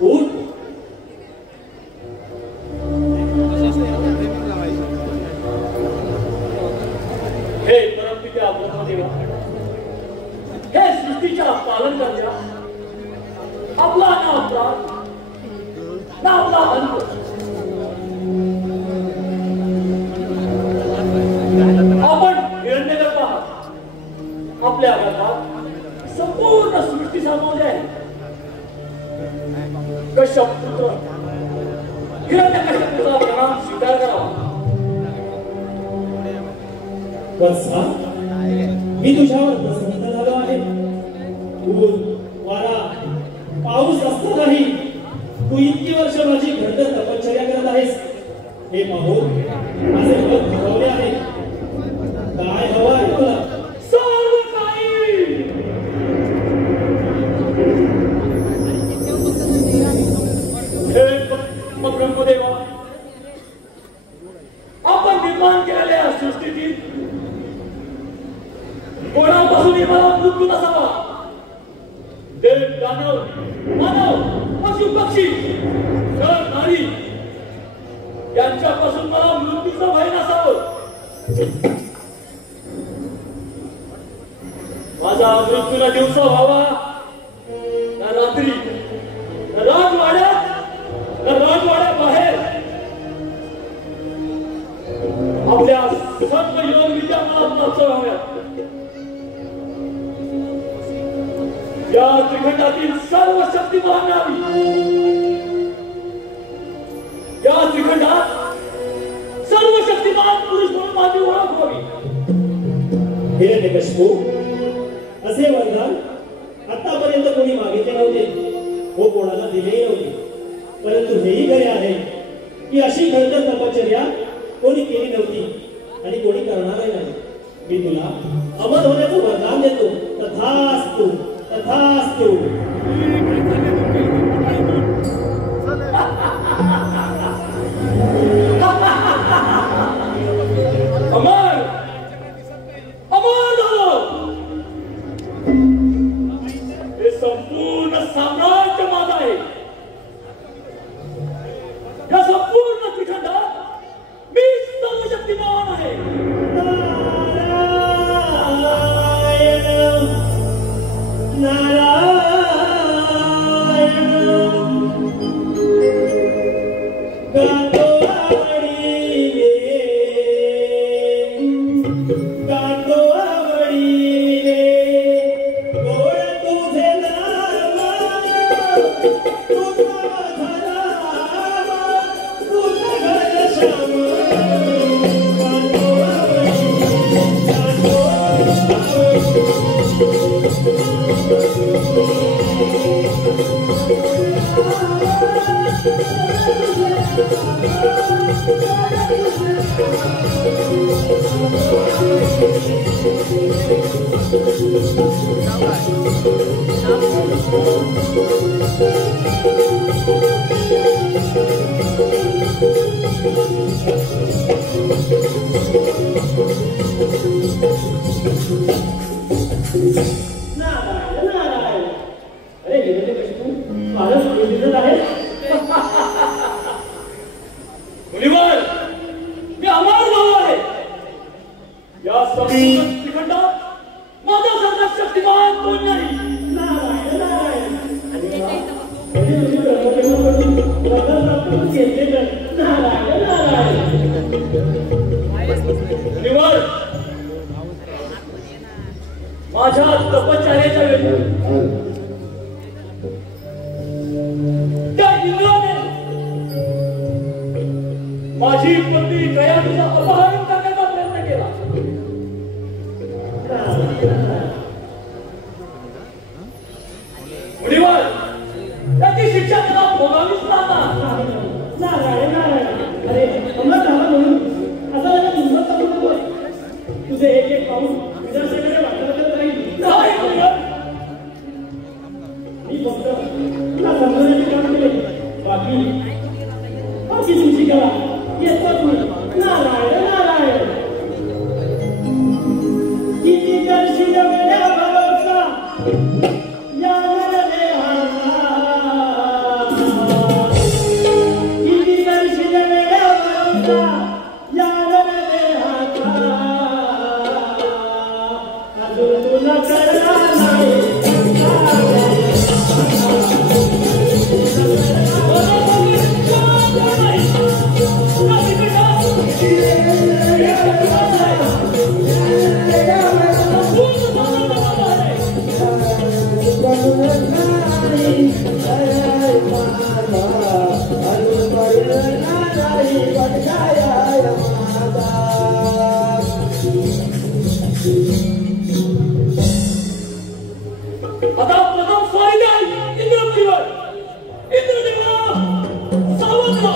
उठ. हे परमपित्या ब्रह्मदेवा, हे सृष्टीच्या पालन करत्या, आपला ना अपराध ना आपला अंत. आपण हिरण्यगर्भ आहात. आपल्या गर्भात संपूर्ण सृष्टी सामावली आहे. कश्यप पुत्र हिरण्यकश्यपूचा प्रणाम स्वीकार करावा. वत्सा, मी तुझ्यावर प्रसन्न झालो आहे. ऊन, वारा, पाऊस असतानाही तू इतकी वर्ष माझी घडतर तपश्चर्या करत आहेस हे पाहून माझे मन भागवले आहे. काय हवं आहे तुला? सर्व काही. हे ब्रह्मदेवा, आपण निर्माण केलेल्या सृष्टीतील कोणापासूनही मला मृत्यू नसावा. देव, दानव, मानव, पशु, पक्षी, नर, नारी यांच्यापासून मला मृत्यूचं भय नसावं. माझा मृत्यूला दिवसा व्हावा ना रात्री, ना राजवाड्यात, ना राजवाड्याबाहेर. आपल्या सर्व योग विद्या मला प्राप्त व्हाव्यात. या त्रिखंडातील सर्व शक्ती मला मिळावी. या त्रिखंडात सर्व शक्तिमान पुरुष म्हणून माझी ओळख व्हावी. हिरण्यकश्यपू, असे वरदान आतापर्यंत कोणी मागितले नव्हते व कोणाला दिलेही नव्हते. परंतु हेही खरे आहे की अशी घडतर तपश्चर्या कोणी केली नव्हती आणि कोणी करणारही नाही. मी तुला अमर होण्याचं वरदान देतो. तथास्तु, तथास्तु. अमर, अमर झालो. हे संपूर्ण साम्राज्य माझं आहे. या संपूर्ण त्रिखंडात मी सर्वशक्तिमान आहे. नारायण, गातो आवडीने, गातो आवडीने, गोड तुझे नाम, तुझा माझा नाम, तुझं घर श्याम. गातो आवडीने, गातो नारायण, नारायण. अरे हिरण्यकश्यपू, फारच दिसत आहे. मुनिवर, मी अमर झालो आहे. या संपूर्ण त्रिखंडात माझ्यासारखा शक्तिमान कोण नाही. नारायण, नारायण. नारायण, नारायण. मुनिवर, माझ्या तपश्चर्याच्या वेळी त्या इंद्राने माझी पत्नी दयानीचं अपहरण करण्याचा प्रयत्न केला. मुनिवर, त्याची शिक्षा त्याला भोगावीच लागणार. नारायण, नारायण. अरे अमर झाला म्हणून असा त्याला हिंमत करू नकोस. तुझे एक एक पाऊल विधानसभेच्या वाटत राहील. नाही मुनिवर, मी फक्त तुला समजण्याचे काम केले. बाकी तुझी करा येतच नाही. नारायण, नारायण. किती करशील वेड्या भरोसा या नरदेहाचा. आता प्रथम स्वारी द्या इंद्रपुरीवर. इंद्रदेवा सावध व्हा.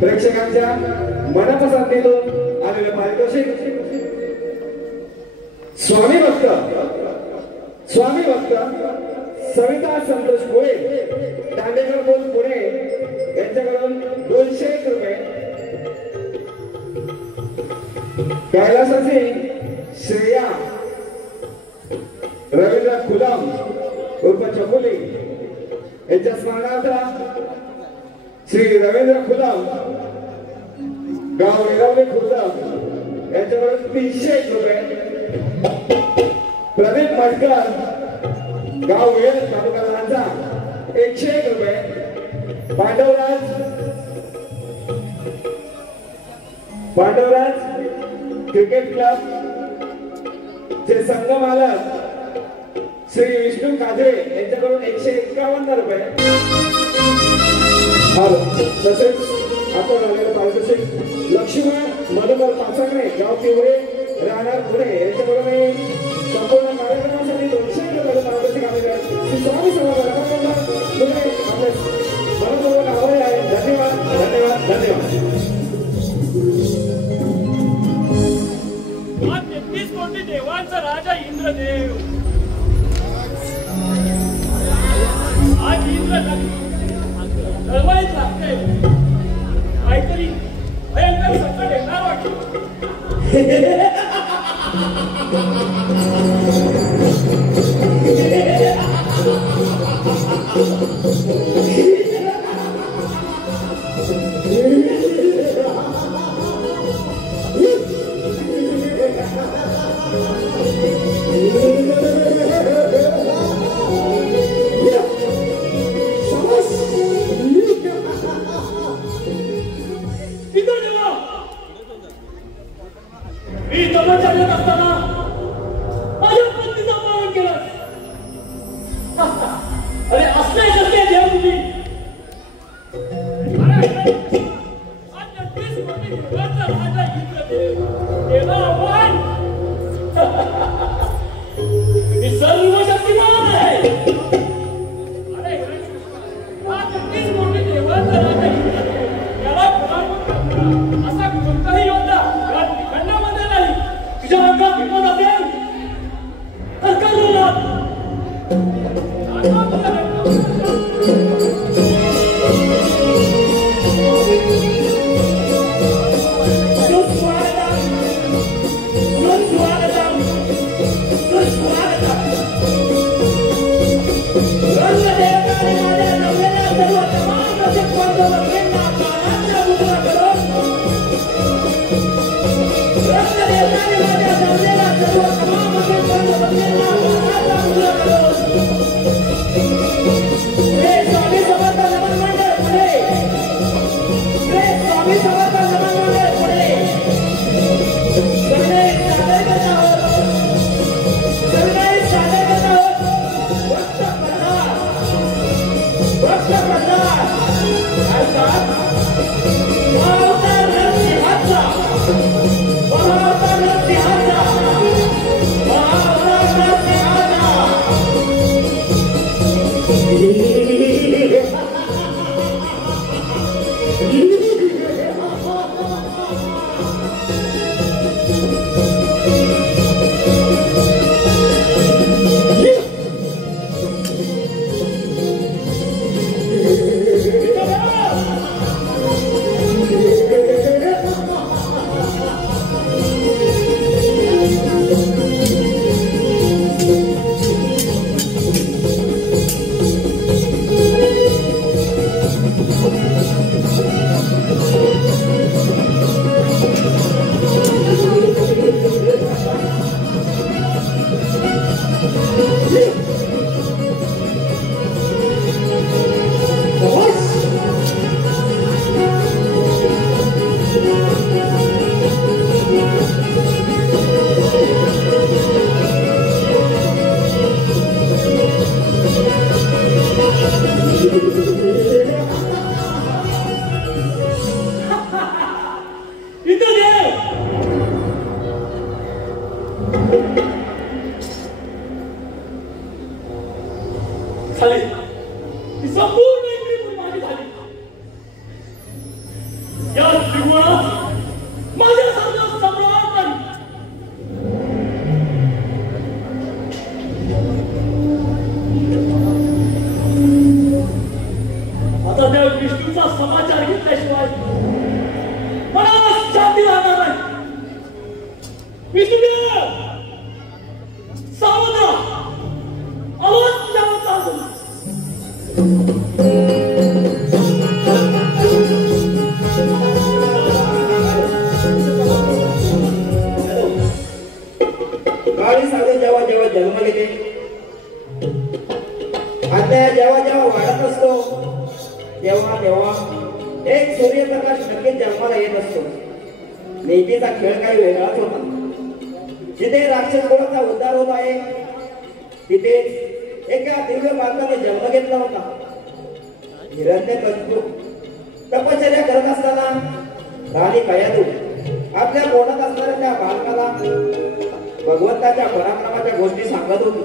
प्रेक्षकांच्या मनपसंतीतून आलेलं पारितोषिक स्वामी भक्त सविता संतोष गोळे दांडेकर बोल पुणे यांच्याकडून 201 रुपये. कैलासाची श्रेया रवींद्र खुलम उर्फ चकोली यांच्या स्मरणार्थ श्री रवींद्र खुलम गाव विरावले खुर्द यांच्याकडून 301 रुपये. प्रदीप मडकर गाव वेळ तालुका लांजा 101 रुपये. पांडवराज क्रिकेट क्लब चे संघ मालक श्री विष्णू काजळे यांच्याकडून 151 रुपये. तसेच आपण आलेलं पारितोषिक लक्ष्मण मधुकर पाचागणे गाव तिवरे राहणार पुणे यांच्याकडून संपूर्ण कार्यक्रमासाठी 200 रुपये पारितोषिक आलेले आहे. स्वामी समर्थ पुणे आपले मनपूर्वक आभारी आहे. धन्यवाद धन्यवाद धन्यवाद. आज 33 कोटी देवांचा राजा इंद्रदेव आज इंद्र दरवाईत लागते. काहीतरी भयंकर संकट येणार वाटतं. मी तमाशा घेत असताना माझ्या पत्नीचा अपमान केला. अरे असले कसले देव तुम्ही. आज 33 कोटी देवांचा राजा इंद्रदेव देवा आव्हान. मी सर्वशक्तिमान आहे. अरे आज 33 कोटी देवांचा राजा इंद्रदेव याला पराभूत असा कोणताही योद्धा खंडामध्ये नाही. तुझ्या अंगात विपद असेल तर करू लाग. या त्रिगुणात माझ्यासारखं सम्राट नाही. आता त्या विष्णूचा समाचार घेतल्याशिवाय मला शांती राहणार नाही. विष्णुदेव सावध राहा. आवाज द्यावा चालू. काळी साधे जेव्हा जेव्हा जन्म घेते आता जेव्हा जेव्हा वाढत असतो तेव्हा तेव्हा एक सूर्यप्रकाश नक्कीच जन्माला येत असतो. नेहमीचा खेळ काही वेगळाच होता. जिथे राक्षस कुळाचा उद्धार होत आहे तिथे एका दिव्य बालकाने जन्म घेतला होता. हिरण्यकशिपू तपश्चर्या करत असताना राणी कयाधू आपल्या पोटात असणाऱ्या त्या बालकाला भगवंताच्या पराक्रमाच्या गोष्टी सांगत होती.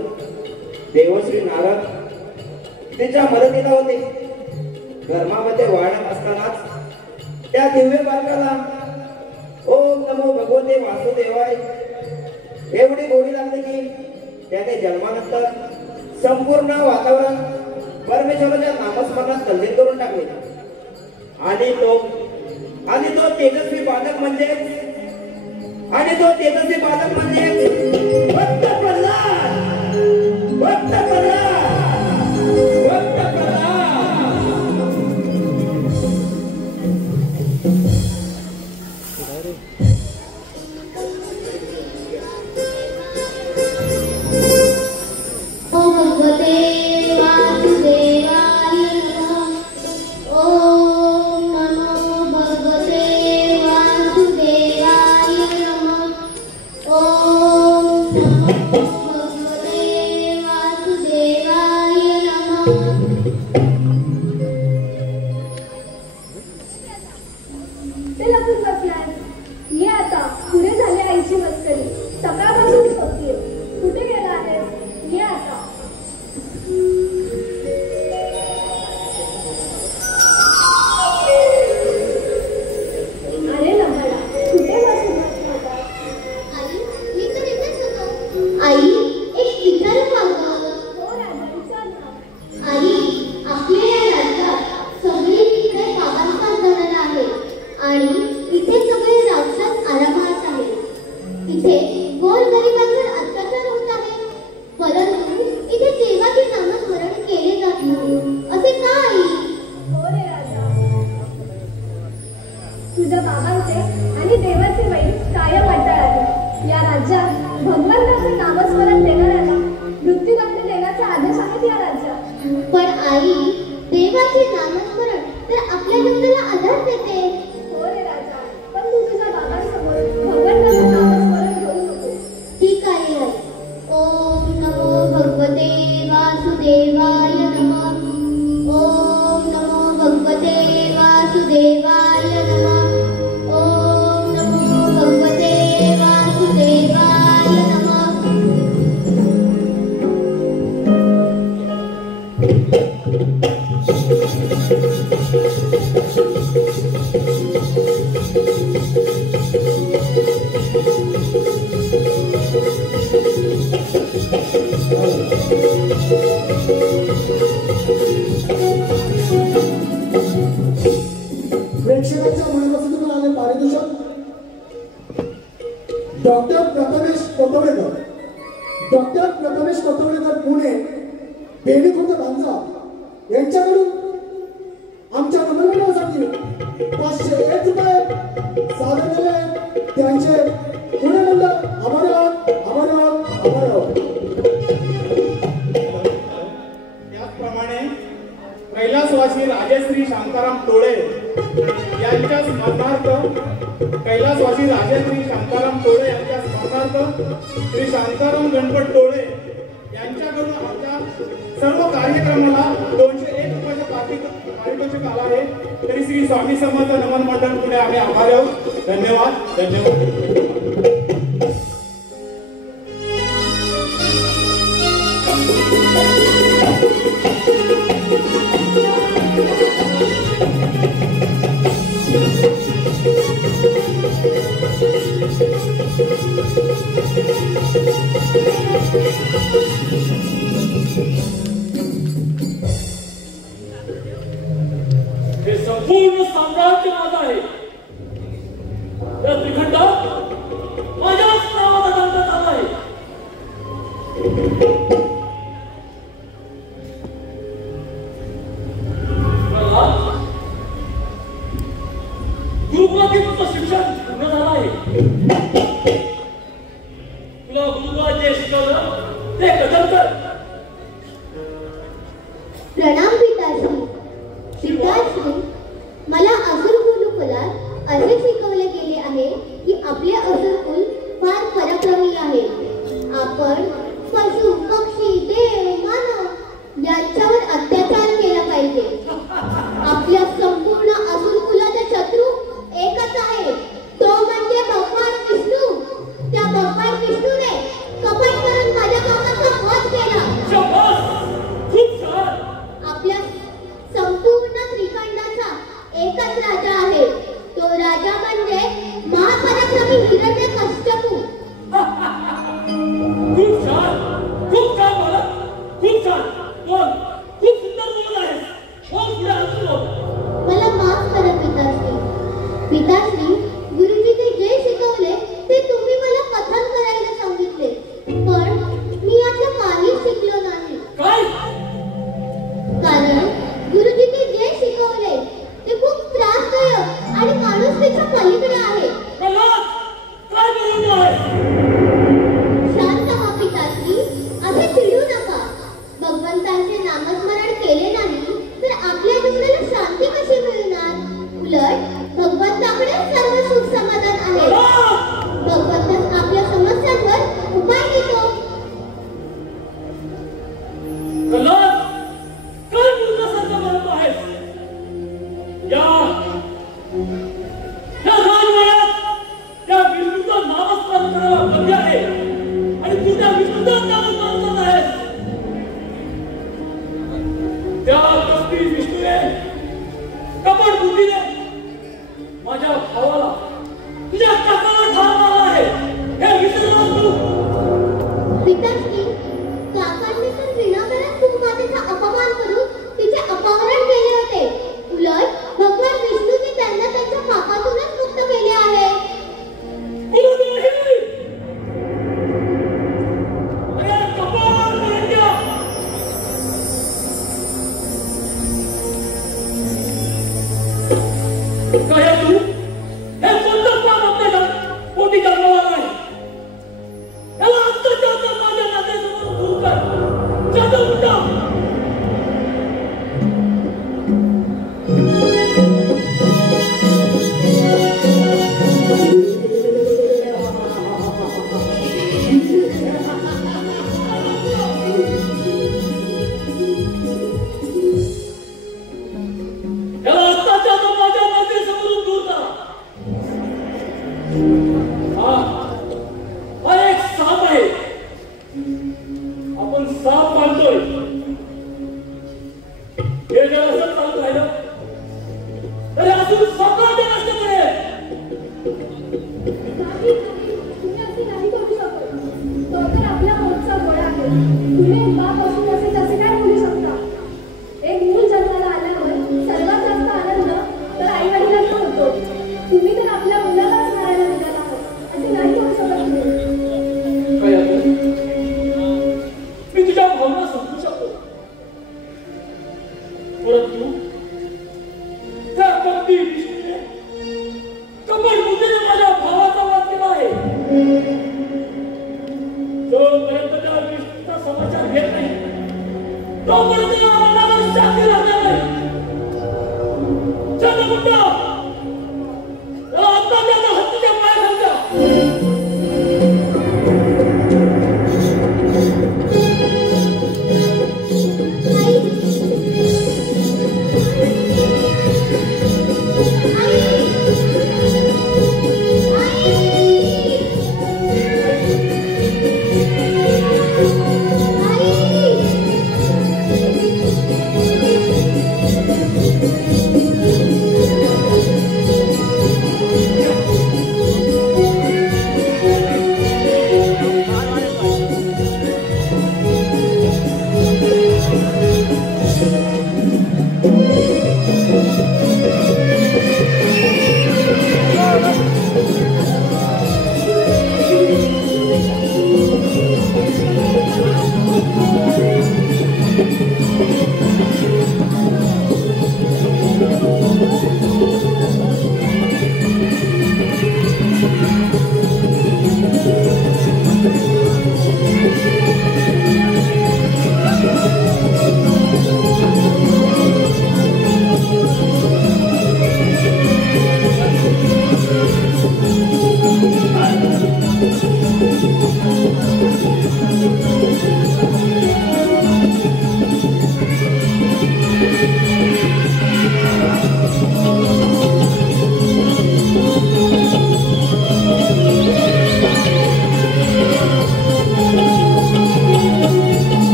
देवश्री नारद तिच्या मदतीला होते. धर्मामध्ये वाढत असतानाच त्या दिव्य बालकाला ओम नमो भगवते वासुदेवाय एवढी गोडी लागली की त्याने जन्मानंतर संपूर्ण वातावरण परमेश्वराच्या नामस्मरणात तल्लीन करून टाकले. आणि तो तेजस्वी बालक म्हणजे भक्त प्रल्हाद. प्रेक्षकांच्या मनापासून आले पारितोषिक डॉक्टर प्रथमेश कोथवडेकर पुणे बेणीखुर्द भांजा यांच्याकडून आमच्या मनोरंजनासाठी 501 रुपये सादर केले. त्यांचे पुणे मंडळ आभारी आहोत. त्याचप्रमाणे कैलासवासी राजश्री शांताराम टोळे यांच्या स्मरणार्थ श्री शांताराम गणपत टोळे यांच्याकडून आमच्या सर्व कार्यक्रमाला 201 रुपयाचे पारितोषिक आला आहे. तरी श्री स्वामी समर्थ नमन मंडळ पुणे आम्ही आभारी आहोत. धन्यवाद. Thank you. संपूर्ण साम्राज्य माझं आहे. या त्रिखंडात माझ्याच नावाचा दंड झाला आहे. गुरुकुलातील तुझं शिक्षण पूर्ण झालं आहे. तुला गुरुकुलात जे शिकवलं ते कथन कर. प्रणाम पिताश्री. पिताश्री, मला असुर गुरुकुलात असे शिकवले गेले आहे की आपले असुरकुल फार पराक्रमी आहे. आपण पशु पक्षी देव मानव यांच्यावर अत्याचार केला पाहिजे. आपल्या संपूर्ण असुरकुलाचा शत्रू एकच आहे, तो म्हणजे भगवान विष्णू. त्या भगवान विष्णूने कपट करून माझ्या काकाचा वध केला. आपल्या संपूर्ण त्रिखंडाचा एकच राजा आहे, तो राजा म्हणजे महापराक्रमी हिरण्यकश्यपू. खूप छान, खूप छान बोला, खूप छान बोल, खूप सुंदर बोल आहे. पुढे असू. मला माफ करा पिताश्री. पिताश्री, गुरुजीने जे शिकवले ते तुम्ही मला कथन करायला सांगितले, पण मी यातलं काहीच शिकलो नाही. काय? कारण गुरुजीने जे शिकवले ते खूप त्रासदायक आणि माणुसकीच्या पलीकडे आहे. काय बोलून आहे? शांत व्हा पिताश्री, असे चिडू नका. भगवंतांचे नामस्मरण केले नाही तर आपल्या जीवनाला शांती कशी मिळणार? उलट भगवंताकडे सर्व सुख समाधान आहे. भगवंत आपल्या समस्यांवर उपाय देतो. काय मुलगासारखं म्हणतो आहेस? या राजवाड्यात त्या विष्णूचं नामस्मरण करायला बंदी आहे आणि तू त्या विष्णूचं नामस्मरण करत आहेस. त्या कपटी विष्णूने कपट बुद्धीने माझ्या भावाला तुझ्या काकावर ठार मारला आहे. हे विसरलास तू? पिताश्री, काकांनी तर विनाकारण भूमातेचा अपमान करून तिचे अपहरण केले होते. उलट भगवान विष्णूने त्यांना त्यांच्या पापातूनच मुक्त केले आहे. अरे कपाळ करंड्या! काय तू? हे कोणतं पाप आपल्याला पोटी जन्माला नाही? याला आत्ताच्या माझ्या नात्यासमोर दूर कर. जातो उठा.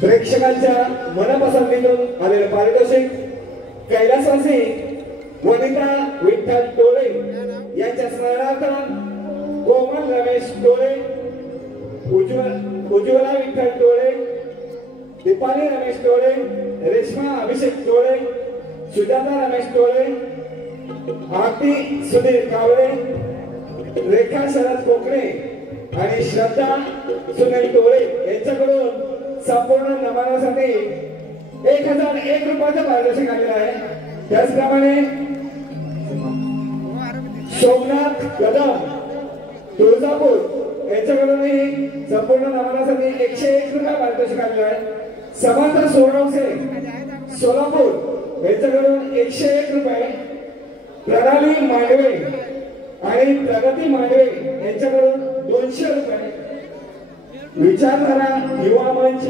प्रेक्षकांच्या मनपसंतीतून आलेलं पारितोषिक कैलासवासी वनिता विठ्ठल टोळे यांच्या स्मरणार्थ कोमल रमेश टोळे, उज्ज्वला विठ्ठल टोळे, दीपाली रमेश टोळे, रेश्मा अभिषेक टोळे, सुजाता रमेश टोळे, आरती सुधीर कावळे, रेखा शरद कोकणे आणि श्रद्धा सुनील टोळे यांच्याकडून संपूर्ण नमनासाठी 1001 रुपयाचं पारितोषिक आलेलं आहे. त्याचप्रमाणे सोमनाथ कदम तुळजापूर यांच्याकडूनही संपूर्ण नमनासाठी 101 रुपये पारितोषिक आलेलं आहे. समांतर सोनवसे सोलापूर यांच्याकडून 101 रुपये, प्रणाली मांडवे आणि प्रगती मांडवे यांच्याकडून 200 रुपये, विचारधारा युवा मंच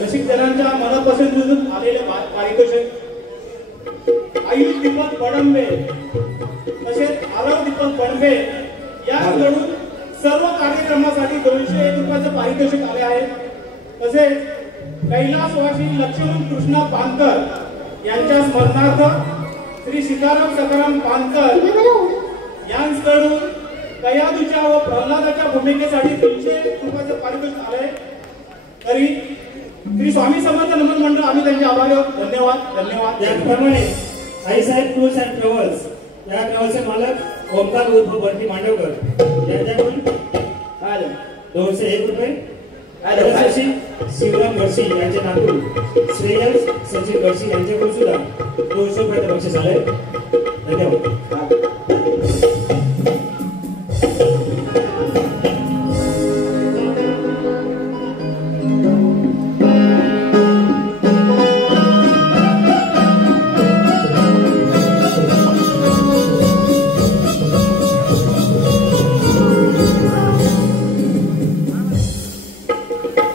रसिक जनांच्या मनापासून आलेले पारितोषिक आयुष दीपक पडंबे तसेच आरव दीपक पडंबे याचकडून सर्व कार्यक्रमासाठी 201 रुपयाचं पारितोषिक आले आहे. तसेच कैलासवासी लक्ष्मण कृष्णा पानकर यांच्या स्मरणार्थ श्री सीताराम सकाराम पानकर यांकडून कयादूच्या व प्रल्हादाच्या भूमिकेसाठी 200 रुपयाचं पारितोषिक आलंय. तरी श्री स्वामी समर्थ नमन मंडळ आम्ही त्यांचे आभारी आहोत. धन्यवाद धन्यवाद. याप्रमाणे आईसाहेब टूर्स अँड ट्रॅव्हल्स या ट्रॅव्हल्सचे मालक ओमकार उर्फ बंटी मांडवकर यांच्याकडून 201 रुपये. शिवराम गडसी यांचे नातू श्रेयस सचिन गडसी यांच्याकडून सुद्धा 200 रुपयाचं बक्षीस आलंय. धन्यवाद.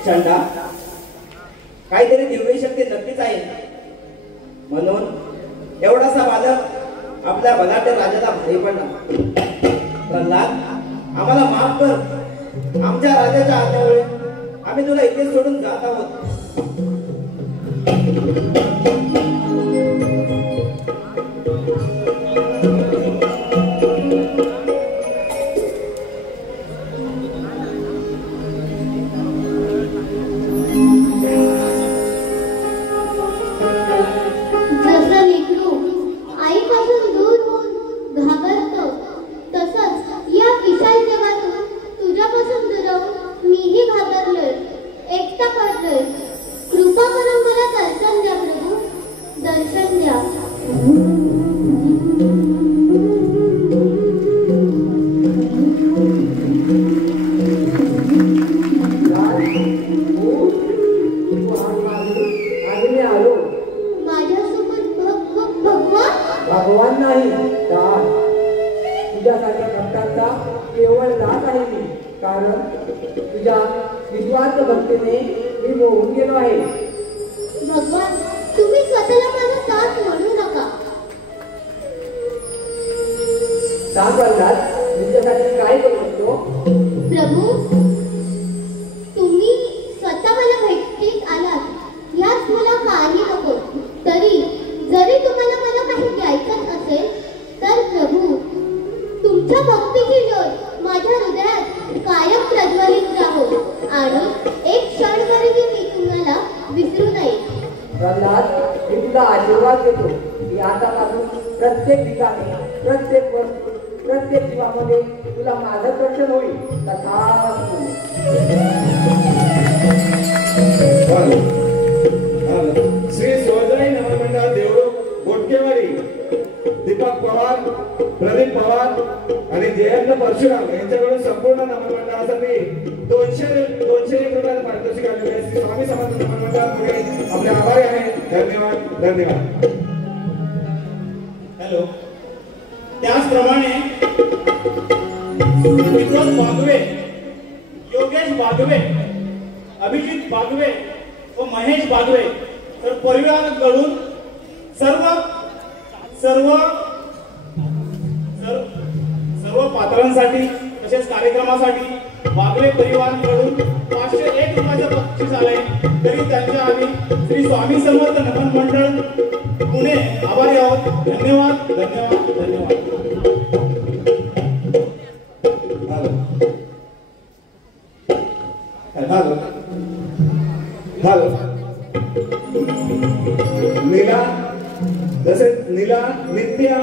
चंदा, काहीतरी दिव्य शक्ती नक्कीच आहे. म्हणून एवढासा बालक आपल्या बलाढ्य राजाला भारी पडला. प्रल्हाद, आम्हाला माफ कर. आमच्या राजाच्या आज्ञेमुळे आम्ही तुला इथे सोडून जात आहोत. भगवान नाही दास. तुझ्यासारख्या भक्तांचा केवळ दास आहे मी. कारण तुझ्या निस्वार्थ भक्तीने मी मोहून गेलो आहे. भगवान, तुम्ही स्वतःला माझा दास म्हणू नका. प्रल्हाद, तुझ्यासाठी काय करू शकतो? प्रभू, तुम्ही स्वतः मला भेटीत आलात यात मला काही नको. तरी जरी तुम्हाला मला काही द्यायचं असेल तर प्रभू, तुमच्या भक्तीची ज्योत माझ्या हृदयात कायम प्रज्वलित राहो आणि एक क्षण तरीही मी तुम्हाला प्रल्हाद, मी तुला आशीर्वाद देतो की आतापासून प्रत्येक ठिकाणी, प्रत्येक वस्तू, प्रत्येक जीवामध्ये तुला माझं दर्शन होईल. तथास्तु. श्री सोजई नमन मंडळ देवरुख गोटकेवाडी दीपक पवार, प्रदीप पवार आणि जयंत परशुराम यांच्याकडून संपूर्ण नमन मंडळासाठी 201 रुपयाचं पारितोषिक आलेले आहे. श्री स्वामी समर्थ नमन मंडळापुढे आपले आभारी आहे. धन्यवाद. धन्यवाद. हॅलो. त्याचप्रमाणे विनोद बागवे, योगेश बागवे, अभिजित बागवे व महेश बागवे तर परिवाराकडून सर्व पात्रांसाठी तसेच कार्यक्रमासाठी बागवे परिवाराकडून 501 रुपयाचं बक्षीस आलंय. तरी त्यांच्या आम्ही श्री स्वामी समर्थ नमन मंडळ पुणे आभारी आहोत. धन्यवाद. धन्यवाद. धन्यवाद. नीला, तसेच नीला, नित्या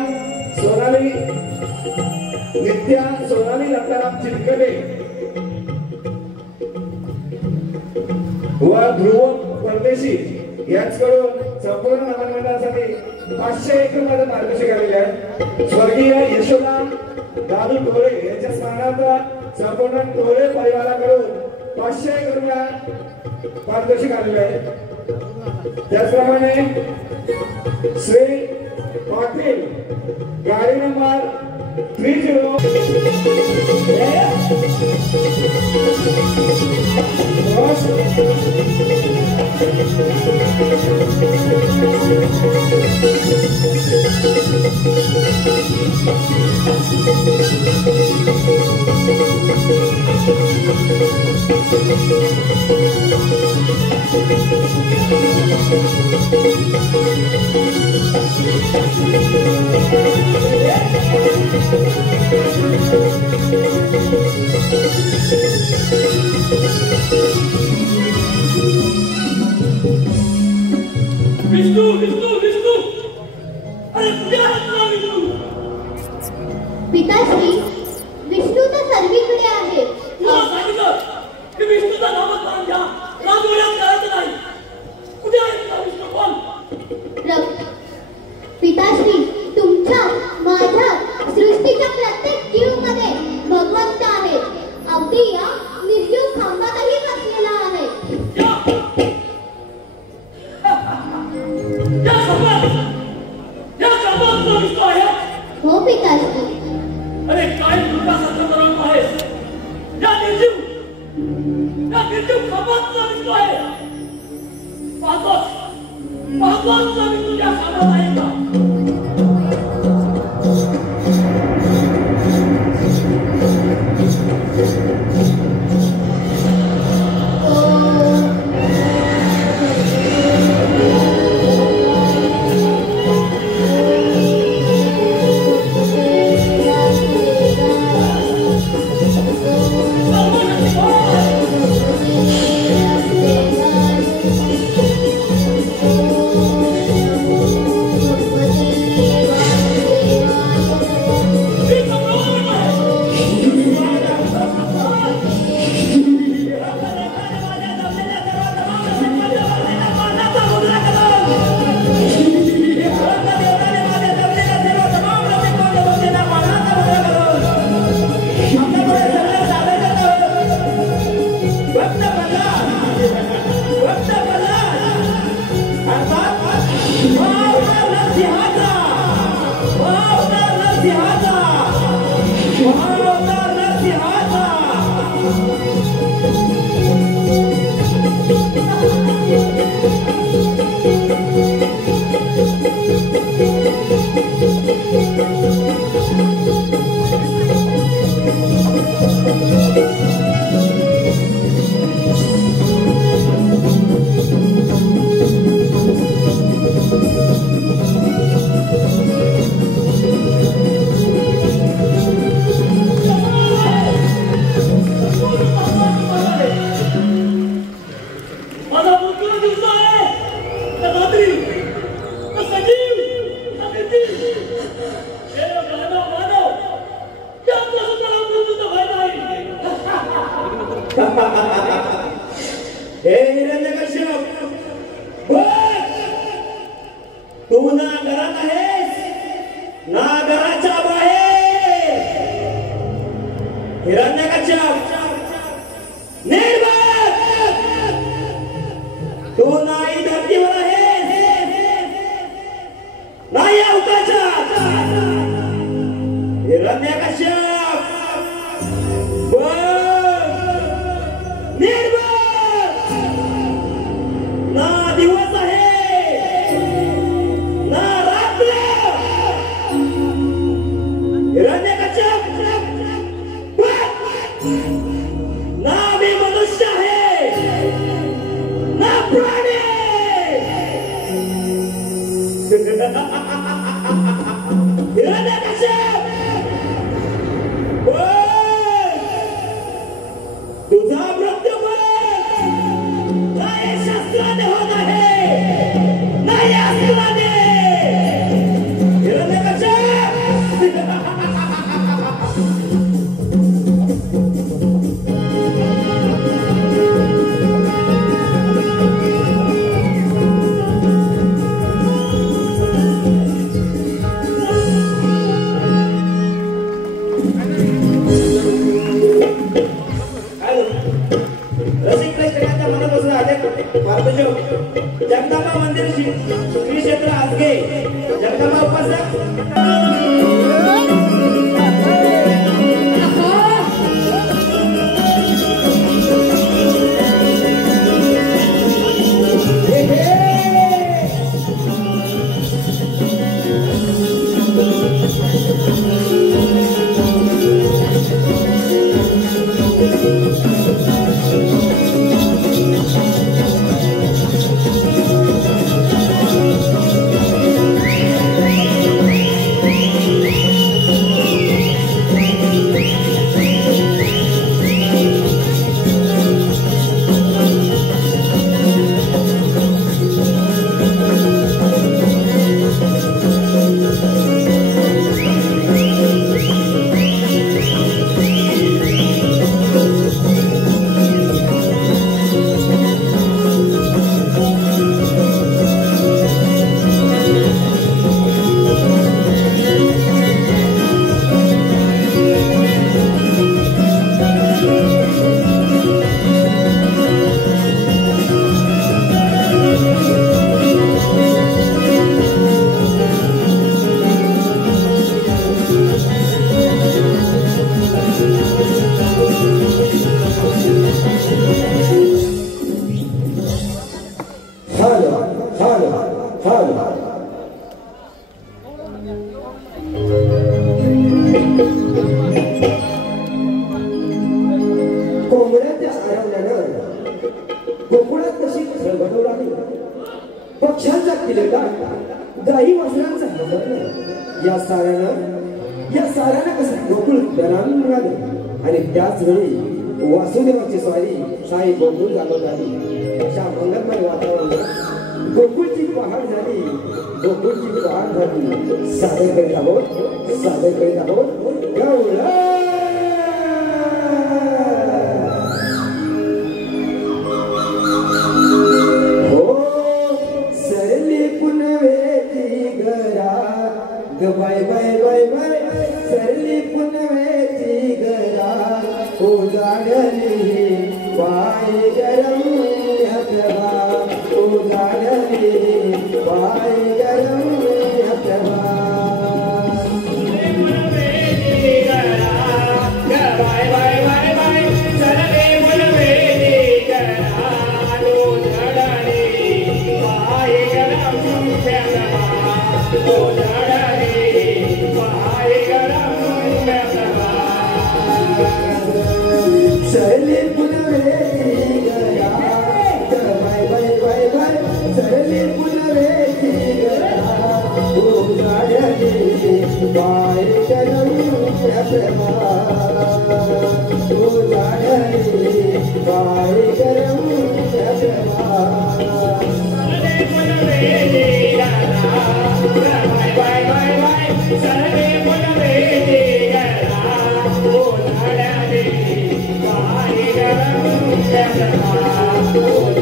सोनाली लताराम चिलकले व ध्रुव परदेशी यांच्याकडून संपूर्ण नमन मंडळासाठी 501 रुपयाचं पारितोषिक आलेले आहे. स्वर्गीय यशोदा दादू टोळे यांच्या स्मरणार्थ संपूर्ण टोळे परिवाराकडून 501 रुपया पारितोषिक आलेले आहे. त्याचप्रमाणे श्री पाटील गाडी नंबर 30 विष्णू विष्णू विष्णू, अरे कुठे आहात ना विष्णू? पिताश्री, विष्णू तर सर्वीकडे आहे. सांगितलं की विष्णूचा नामस्मरण घ्या, राजोळ्यात करायचं नाही. कुठे आहे तुझा विष्णू? कोण? पिताश्री, तुमच्या माझ्या सृष्टीच्या प्रत्येक जीवमध्ये भगवंत आहे. अगदी या निर्जीव खांबातही बसलेला आहे. हो पिताश्री. अरे काय तुझा सत्य आहेस? या निर्जीव खांबातला विष्णू आहे. पाहतोच मी तुझ्या खांबात आहे का? Oh हे हिरण्यकश्यप, तू ना घरात आहेस ना घराच्या बाहेर. हिरण्यकश्यप, निर्भय, तू नाही धरतीवर आहेस नाही अवकाशात. हिरण्यकश्यप, निर्भय, ना दिवस आहे ना रात्र. हिरण्यकश्यप, ना मी मनुष्य आहे ना प्राणी. हिरण्यकश्यप, तुझा मृत्यू नाही शस्त्राने होत आहे नाही अस्त्राने. जगदंबा मंदिर श्री क्षेत्र आसगे. जगदंबा उपासक कोंबड्याच्या आरवल्यानं गोकुळात कशी खळबळू लागली. पक्ष्यांचा किलकाट, गाई वासरांचा हबकणं, या साऱ्यानं कसं गोकुळ दरानं मिळालं. आणि त्याच वेळी वासुदेवाची स्वारी साई गोकुळ जागत आली. अशा मंगलमय वातावरणात गोकुळची पहाट झाली. सादर करीत आहोत Gaura. Bye bye bye bye सरली पुनवेची गरा उजाडली पाय गरम हतवा. उजाडली पाय गरम हतवा. बाय बाय बाय बाय सरली पुनवेची गरा उजाडली पाय गरम हतवा. सरली पुनवेची गरा बाय बाय बाय बाय सरली पुनवेची गरा उजाडली पाय गरम हतवा. उजाडली पाय गरम हतवा. सरली पुनवेची गरा उजाडली पाय गरम हतवा.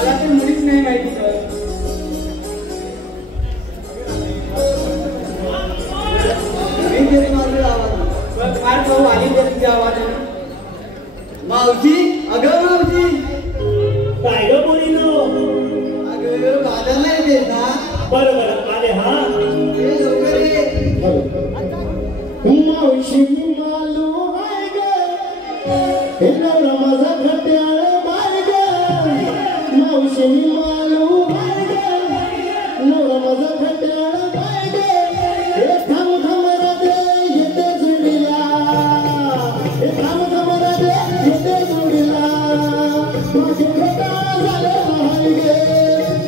मला तर मुलीच नाही माहिती सर. फार भाऊ आली तरी आवाज. मावशी, अगं मावशी, काय ग पोरीनो? अगं बाजारला येते ना. बरं बरं आले. हा ये लवकर ये. मावशी मालू आहे गे नवरा माझा खट्याळ मार्ग. मावशी मालू आहे गे नवरा माझा खट्याळ मार्ग. हे थांब थांब राधे येते जोडीला. हे थांब थांब राधे येते जोडीला. माझे खट्याळ झालेला आहे गे.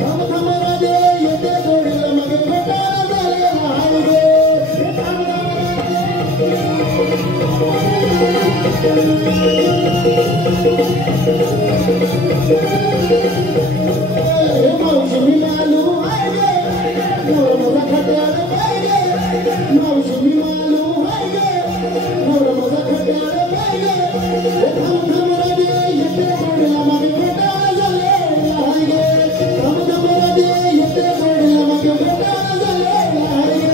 थांब थांब राधे येते जोडीला. माझे खट्याळ झालेला आहे गे. हे थांब मावशी मी मालू आहे गे नवरा माझा खट्याळ पाहिजे. मावशी मी मालू आहे गे नवरा माझा खट्याळ पाहिजे. थांब थांब राधे येते जोडीला. माझे खट्याळ झालेला आहे गे. थांब थांब राधे येते जोडीला. माझे खट्याळ झालेला आहे गे.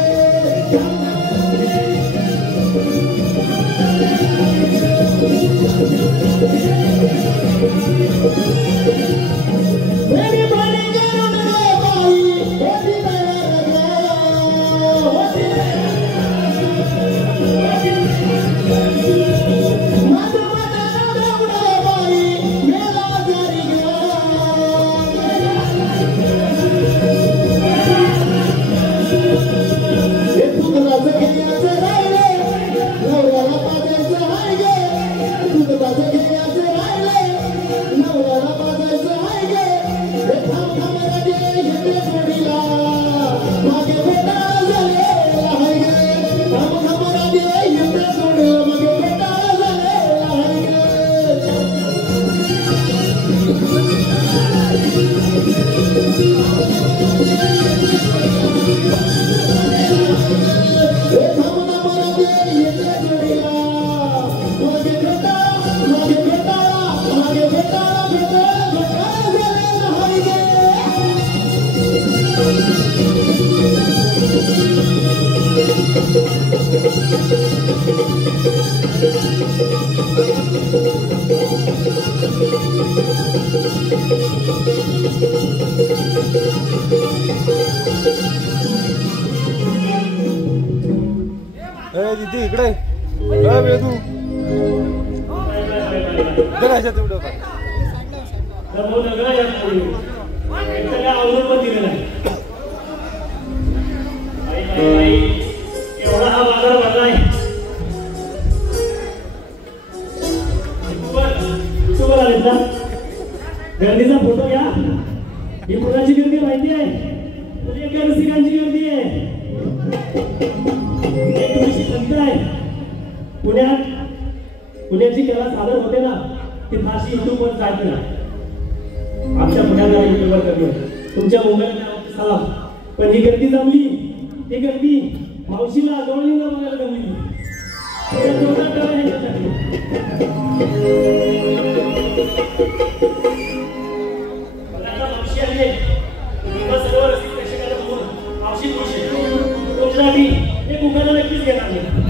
मेरी बड़ी करुण रे बाई होती मेरा होती मत मत रे बाई मेरा जारी ये तुझं घ्यायचं राहिले नवऱ्याला पाजायचं आहे गे. तुझं घ्यायचं राहिले नवऱ्याला पाजायचं आहे गे. हे थांब थांब राधे येते जोडीला. मागे बेटाळ झालेला आहे गे. थांब थांब राधे येते जोडीला. मागे बेटाळ झालेला आहे गे. हे थांब थांब राधे येते जोडीला. मागे बेटाळ मागे बेटाळ मागे बेटाळ बेटाळ बेटाळ झालेला आहे गे. दीदी इकडे वेदू जरा तेवढं एवढा हा बाजार भरलाय. युट्यूबर आलेत ना. गर्दीचा फोटो घ्या. ही कुणाची गर्दी माहिती आहे? पुणेकर रसिकांची गर्दी आहे. एक थोडीशी खंत आहे. पुण्याची कला सादर होते ना ती फारशी युट्यूबवर जात नाही. आमच्या पुण्याला युट्यूबवर कमी तुमच्या मोबाईल सलाम. पण ही गर्दी जमली. ती गर्दी मावशीला गवळीला बघायला जमली. मावशी आली. सर्व रसिक प्रेक्षकांना बघून मावशी खुश आहे. तुमच्यासाठी एक उखाणा नक्कीच घेणार नाही.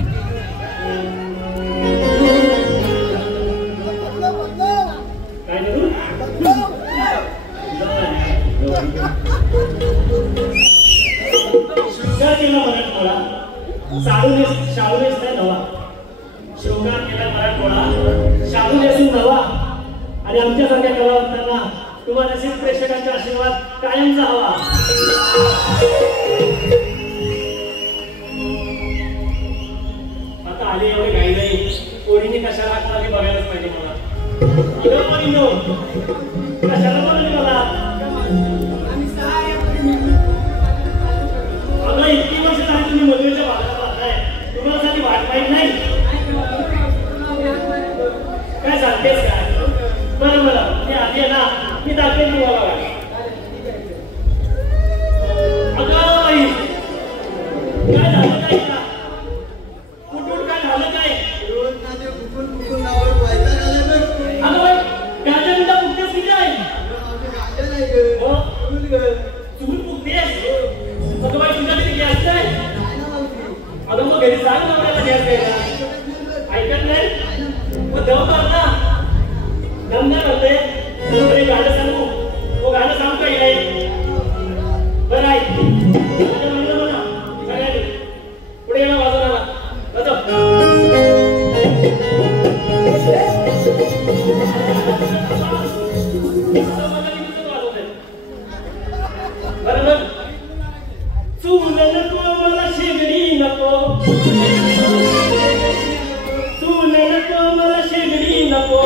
काय करू शृंगार केला मराठमोळा. शाळूनेच नाही नवा. शृंगार उपकार केला मराठवाडा शाहू देसून नवा आणि आमच्यासारख्या कलावंतांना तुम्हाला असेच प्रेक्षकांचा आशीर्वाद कायमचा हवा. आता आले एवढे काही नाही, कोणीने कशाला लागला हे बघायलाच पाहिजे मला. कशाला बोलले मला? अगं इतकी वर्ष झाली तुम्ही मजुरीच्या भागात राहताय, तुम्हाला साठी वाट माहीत नाही काय? सांगतेस काय? बरं बरं मी आधी आहे ना, मी दाखवेन तुम्हाला. अगं बाई काय झालं काय? कुठून काय झालं काय? अगं बाई गांजा मिळता मुक्तेच किती आहे? चूल मुक्तेस? अगं बाई तुझ्या तिथे गॅस नाही? अगं मग घरी सांग ना मला गॅस घ्यायला. ऐकत नाही मग दम करता दम नाही करते. गाणं सांगू तो गाणं सांगतो येईल. बरं आहे म्हणा सगळ्यांनी पुढे येणं वाजवणार बरोबर. चूल नको मला शेगडी नको, चूल नको मला शेगडी नको,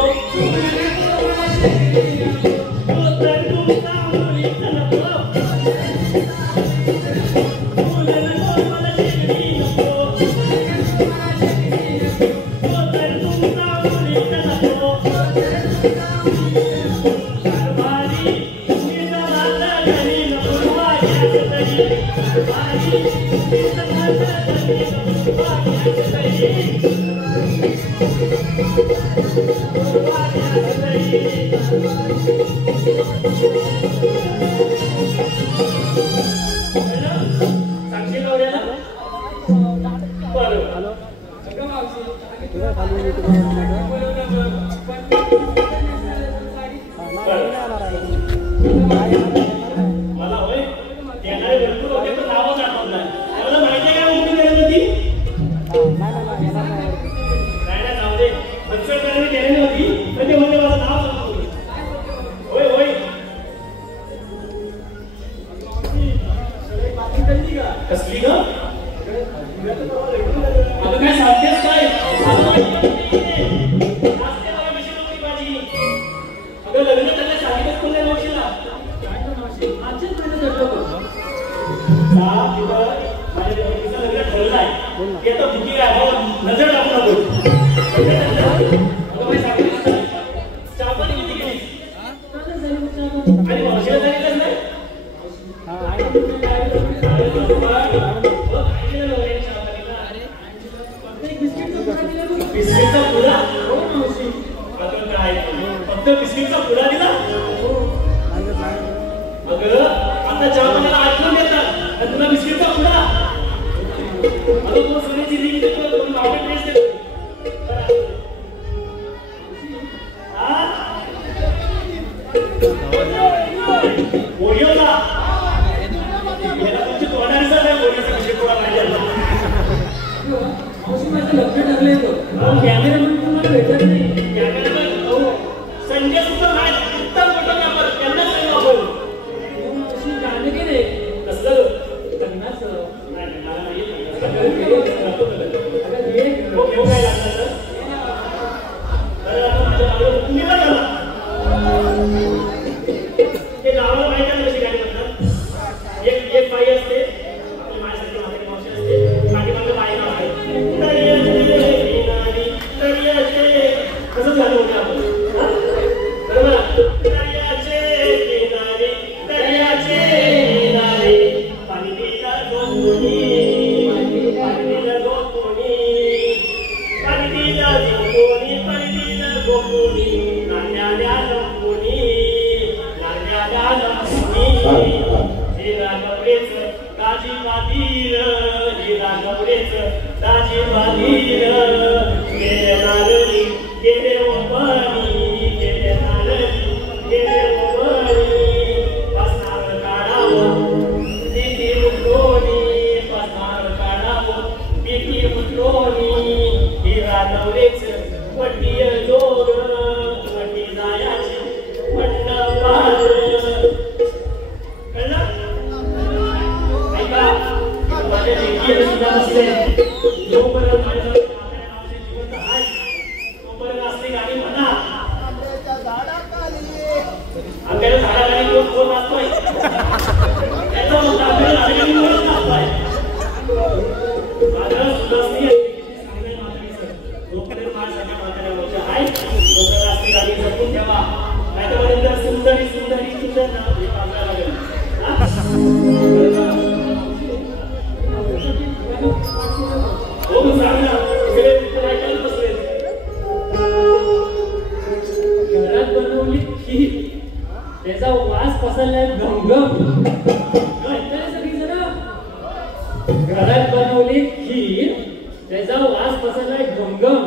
मला होय येणारे भरपूर होते पण नावच आठवत नाही. मला माहिती आहे काय उभी केली होती? नाही जाऊ दे. बच्चन केलेली होती पण ते म्हणजे माझं नाव सांगतो. होय होय कसली ग? अगं काय सांगतेस काय? अगं लग्न त्यांना सांगितलं कोणत्या नवशीला? माझ्या लग्न ठरलंय ते तर बुकिंग आहे. नजर टाकू नको. चहापाणी किती केली? आणि वर्षाला सांगितलं नाही? बिस्किटचा पुडा? काय फक्त बिस्किटचा पुडा दिला? अगं आता चहा पाण्याला आठवण देतात आणि तुला बिस्किटचा पुडा? अगं तो सोन्याची रिंग देतो, दोन लावटे ड्रेस देतो. ओरिओला याला तुमची तोंडाचा नाही ओरिओचा बिस्किट पुडा पाहिजे. लक्ष ठरले कॅमेरामॅन तुम्हाला भेटत नाही. कॅमेरामॅन हो संजय सुद्धा नाही उत्तम फोटोग्राफर त्यांना सांगा बोल. गाणं गेले कसलं लग्नाचं? नाही मला नाही काय लागलं तर तुम्ही काय झाला ते गावाला माहिती आहे कशी गाडी म्हणतात. एक बाई असते आपली माझ्यासाठी माझ्या मावशी असते पाठीमागे बाई नाव आहे कसं झालं होतं आपण बरोबर. पाणी दिला कोणी, पाणी दिला कोणी, पाणी दिला कोणी, पाणी दिला कोणी, नाण्याला कोणी, नाण्याला कोणी. हे रागवडेच दाजी बादीर, हे रागवडेच दाजी बादीर. गेले नारळी गेले पाणी, गेले नारळी गेले पाणी. पासनार काढावं पिकी उठलोनी, पासनार काढावं पिकी उठलोनी. ही रागवडेच पट्टीय जोग पट्टी जायाची मंडपात कळलं? ऐका माझ्या लेकीला सुद्धा नसले जोपर्यंत माझ्या नावाचे जिवंत आहे तोपर्यंत असली गाणी म्हणा. आपल्याला झाडाखाली कोण नाचतोय त्याचा म्हणता आपल्याला झाडाखाली कोण नाचतोय. माझं सुलसनी सांगणे मात्र जोपर्यंत माझ्या म्हाताऱ्या मोठ्या आहे तोपर्यंत असली गाणी जपून ठेवा. नाहीतर सुंदरी सुंदरी सुंदर नाव हे वाजवायला लागेल. हो सांग ना सगळे मित्र ऐकायला बसले. घरात बनवली खीर त्याचा वास पसरलाय घमघम. सगळी जण घरात बनवली खीर त्याचा वास पसरलाय घमघम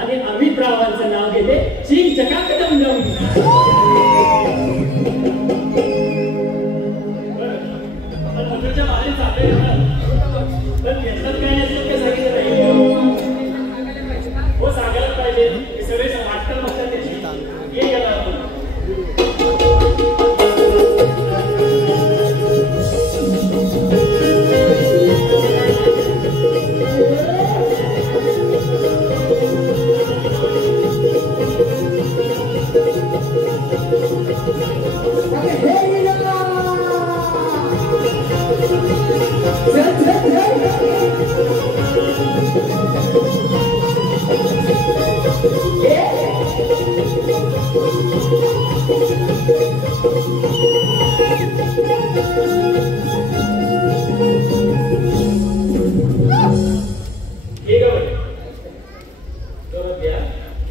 आणि अमित रावांचं नाव घेते चिंग चकाक डमडम. बाहेर चालले पण घेतलं काय नसेल ते सांगितलं नाही. हो सांगायला पाहिजे हे सगळे वाटतं बघतात त्याची हे गेला आपण.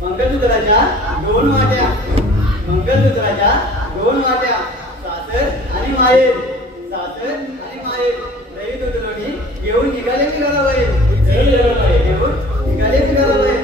मंगलसूत्राच्या दोन वाट्या मंगलसूत्राच्या दोन वाट्या सासर आणि माहेर सासर आणि माहेर रवी दुधलोणी घेऊन निघाले की घराबाहेर घेऊन निघाले की घराबाहेर.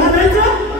खायचं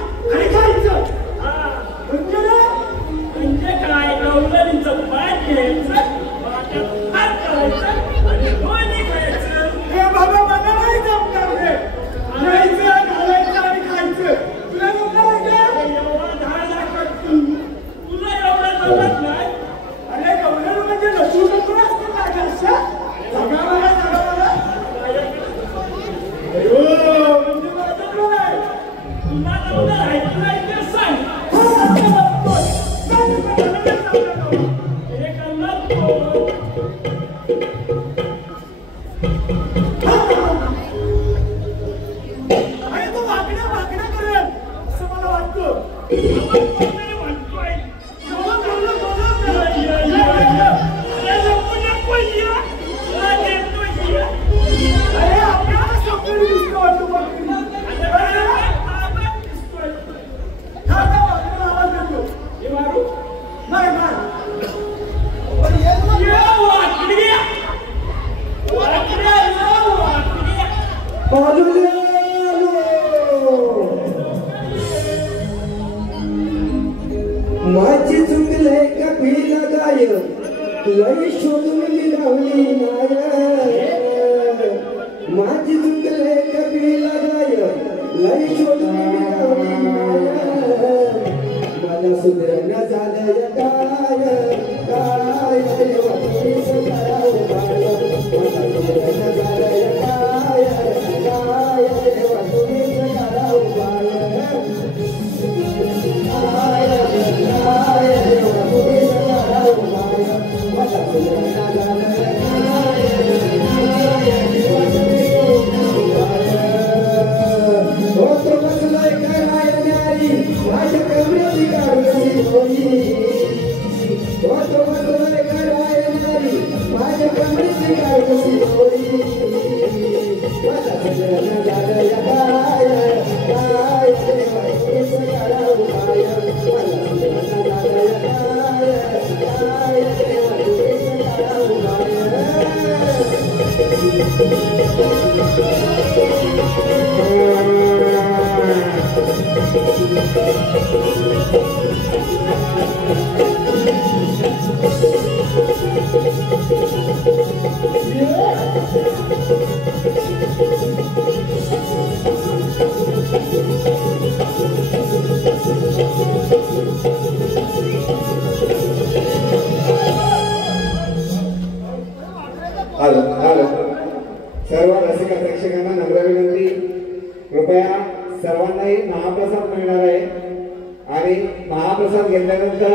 माझी चुकले कपिल गाय लई शोधून निघाली नाय माझी चुकले कपिल गाय लई शोधून निघाली नाय मला सुधरण झालं काय काय वाटणीच करावं मला सुधरण झालं काय काय वाटणीच करावं सर्व रसिक प्रेक्षकांना नम्र विनंती, कृपया सर्वांनाही महाप्रसाद मिळणार आहे आणि महाप्रसाद घेतल्यानंतर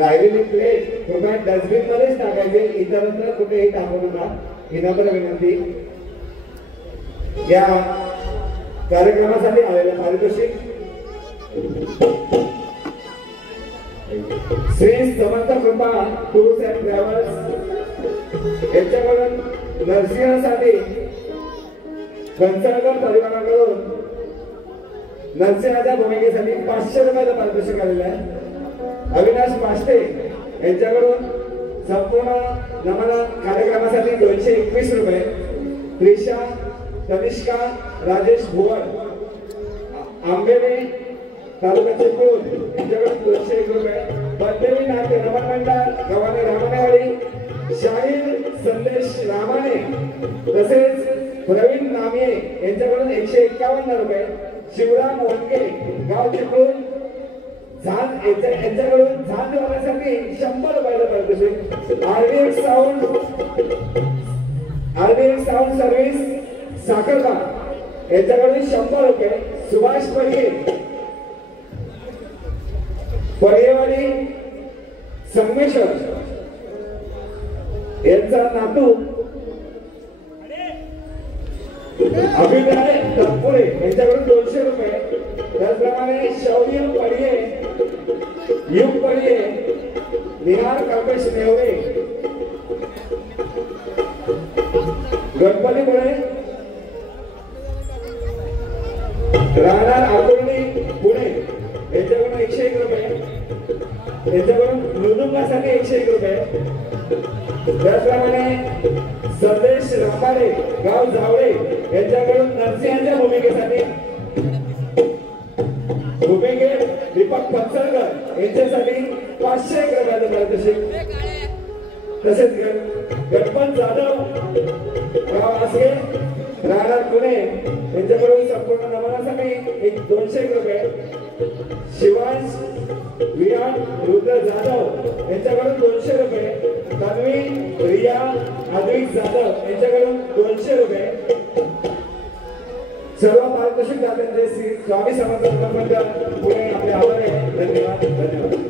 राहिलेली प्लेट कृपया डस्टबिन मध्येच टाकायचे, इतरत्र कुठेही टाकू नका ही नम्र विनंती. या कार्यक्रमासाठी आलेलं पारितोषिक श्री समर्थ कृपा टूर्स अँड ट्रॅव्हल्स यांच्याकडून नरसिंहासाठी घनसागर परिवाराकडून नरसिंहाच्या भूमिकेसाठी 500 रुपयाचं पारितोषिक आलेलं आहे. अविनाश पाष्टे यांच्याकडून संपूर्ण नमन कार्यक्रमासाठी 221 रुपये. त्रिशा तनिष्का राजेश भुवन आंबेने तालुक्याचे कोण यांच्याकडून 201 रुपये. बद्देवी नाट्य नमन मंडळ गव्हाणे रामनेवाडी शाहीर संदेश रामाने तसेच प्रवीण नामिये यांच्याकडून 151 रुपये. शिवराम वनके गाव चिपळूण झांज यांच्याकडून झांज वाजवण्यासाठी 100 रुपयाचं पारितोषिक. आरबीएक्स साऊंड सर्व्हिस साखरबाग यांच्याकडून 100 रुपये. सुभाष पडगेवाडी संगमेश्वर यांचा नातू अभिप्राय तत्पुरे यांच्याकडून 200 रुपये. त्याचप्रमाणे शौर्य पडगे युग पडगे निहार कल्पेश नेवरे गणपतीपुळे राहणार आकुर्डी पुणे यांच्याकडून 101 रुपये. यांच्याकडून मृदुंगासाठी 101 रुपये. त्याचप्रमाणे संदेश रामाडे गाव जावळे यांच्याकडून नरसिंहाच्या भूमिकेसाठी भूमिके दीपक पत्सरकर यांच्यासाठी 501 रुपयाचं पारितोषिक. तसेच गणपत जाधव गाव आसगे राहणार पुणे यांच्याकडून संपूर्ण नमनासाठी 201 रुपये. शिवांश विराट रुद्र जाधव यांच्याकडून 200 रुपये. तन्वी रिया अद्विक जाधव यांच्याकडून 200 रुपये. सर्व पारितोषिक दात्यांचे श्री स्वामी समर्थ मंडळ पुणे आपले आभार आहे. धन्यवाद धन्यवाद.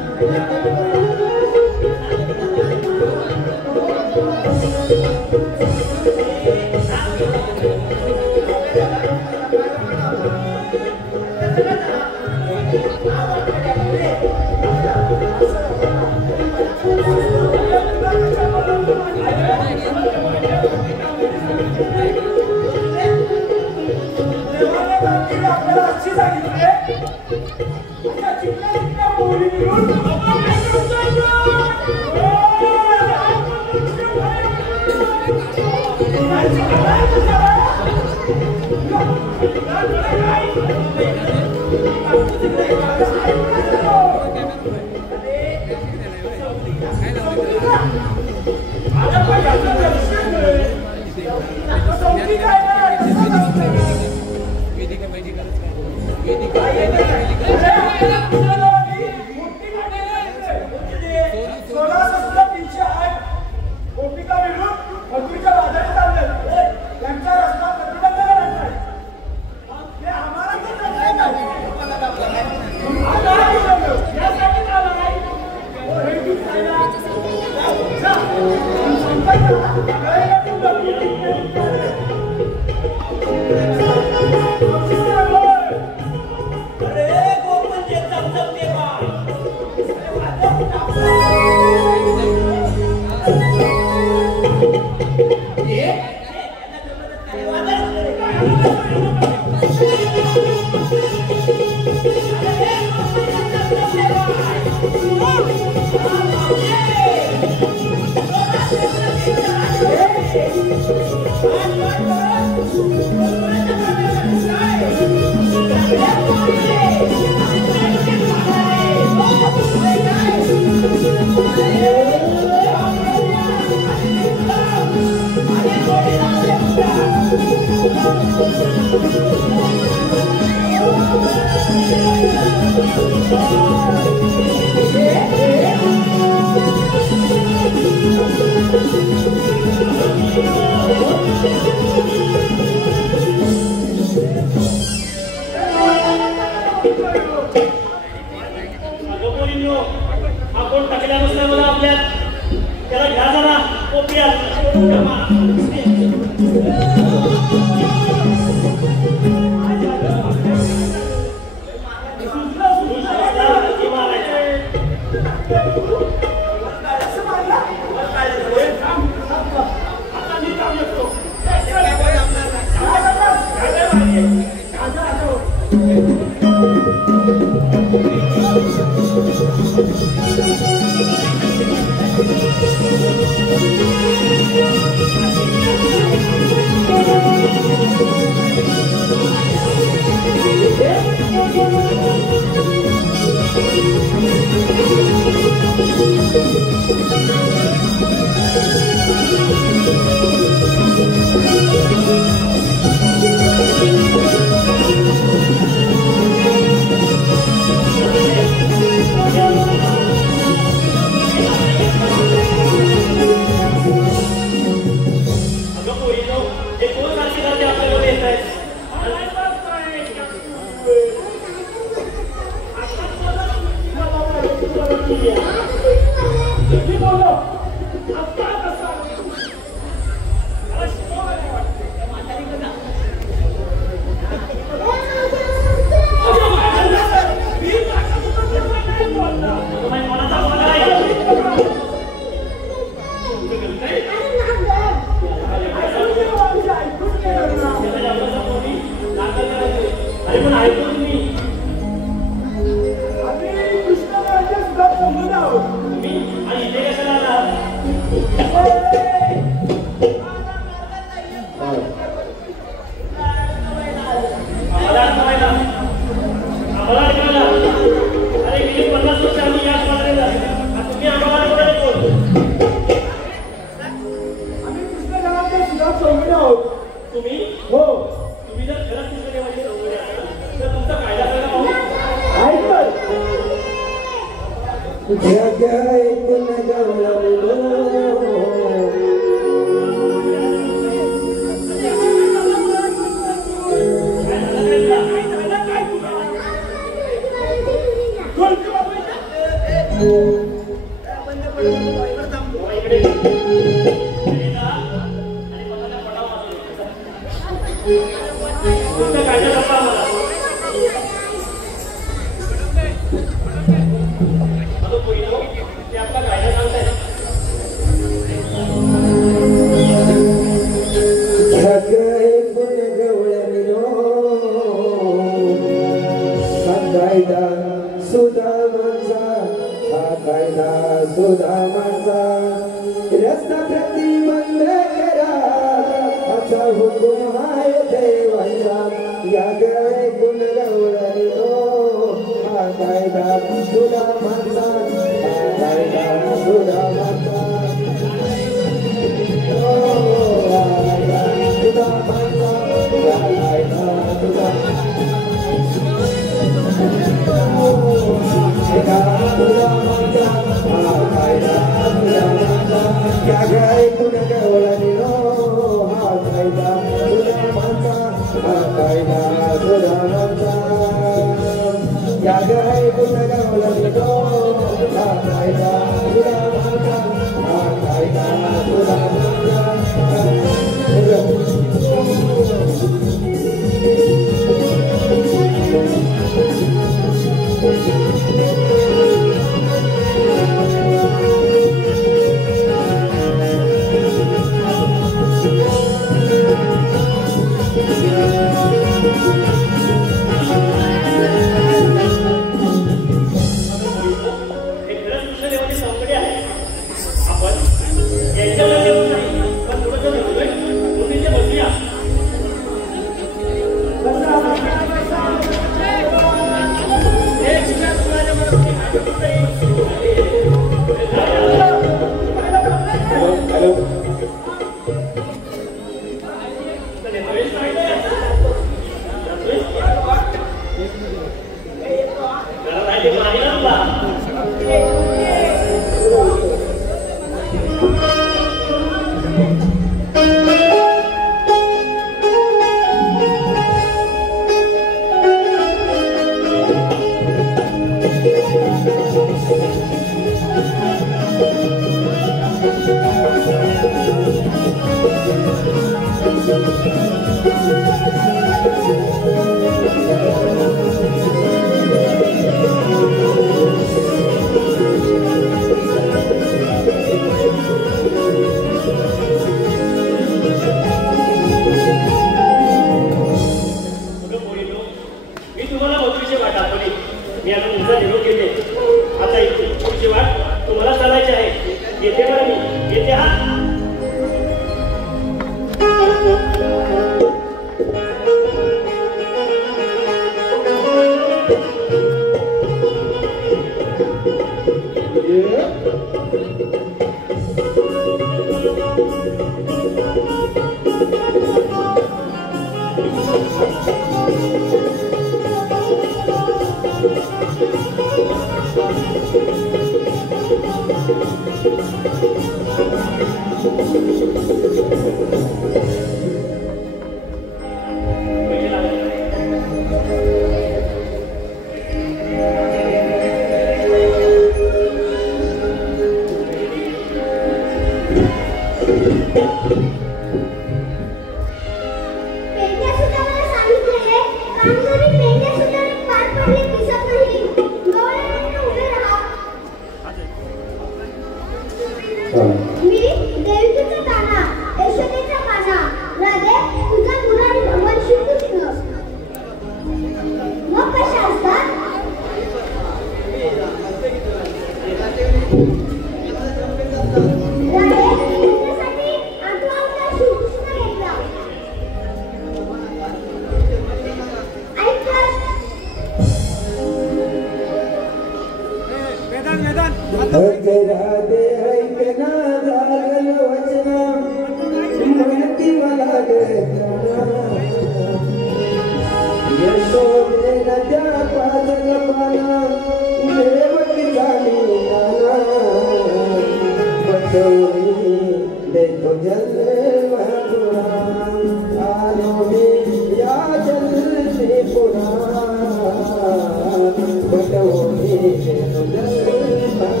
But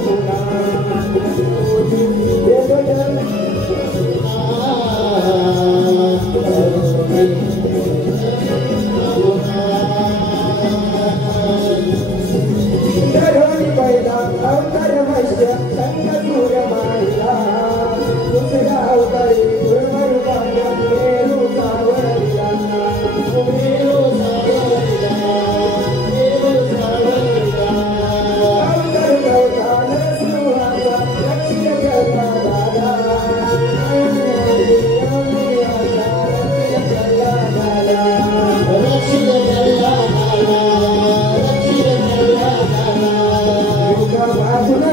Radha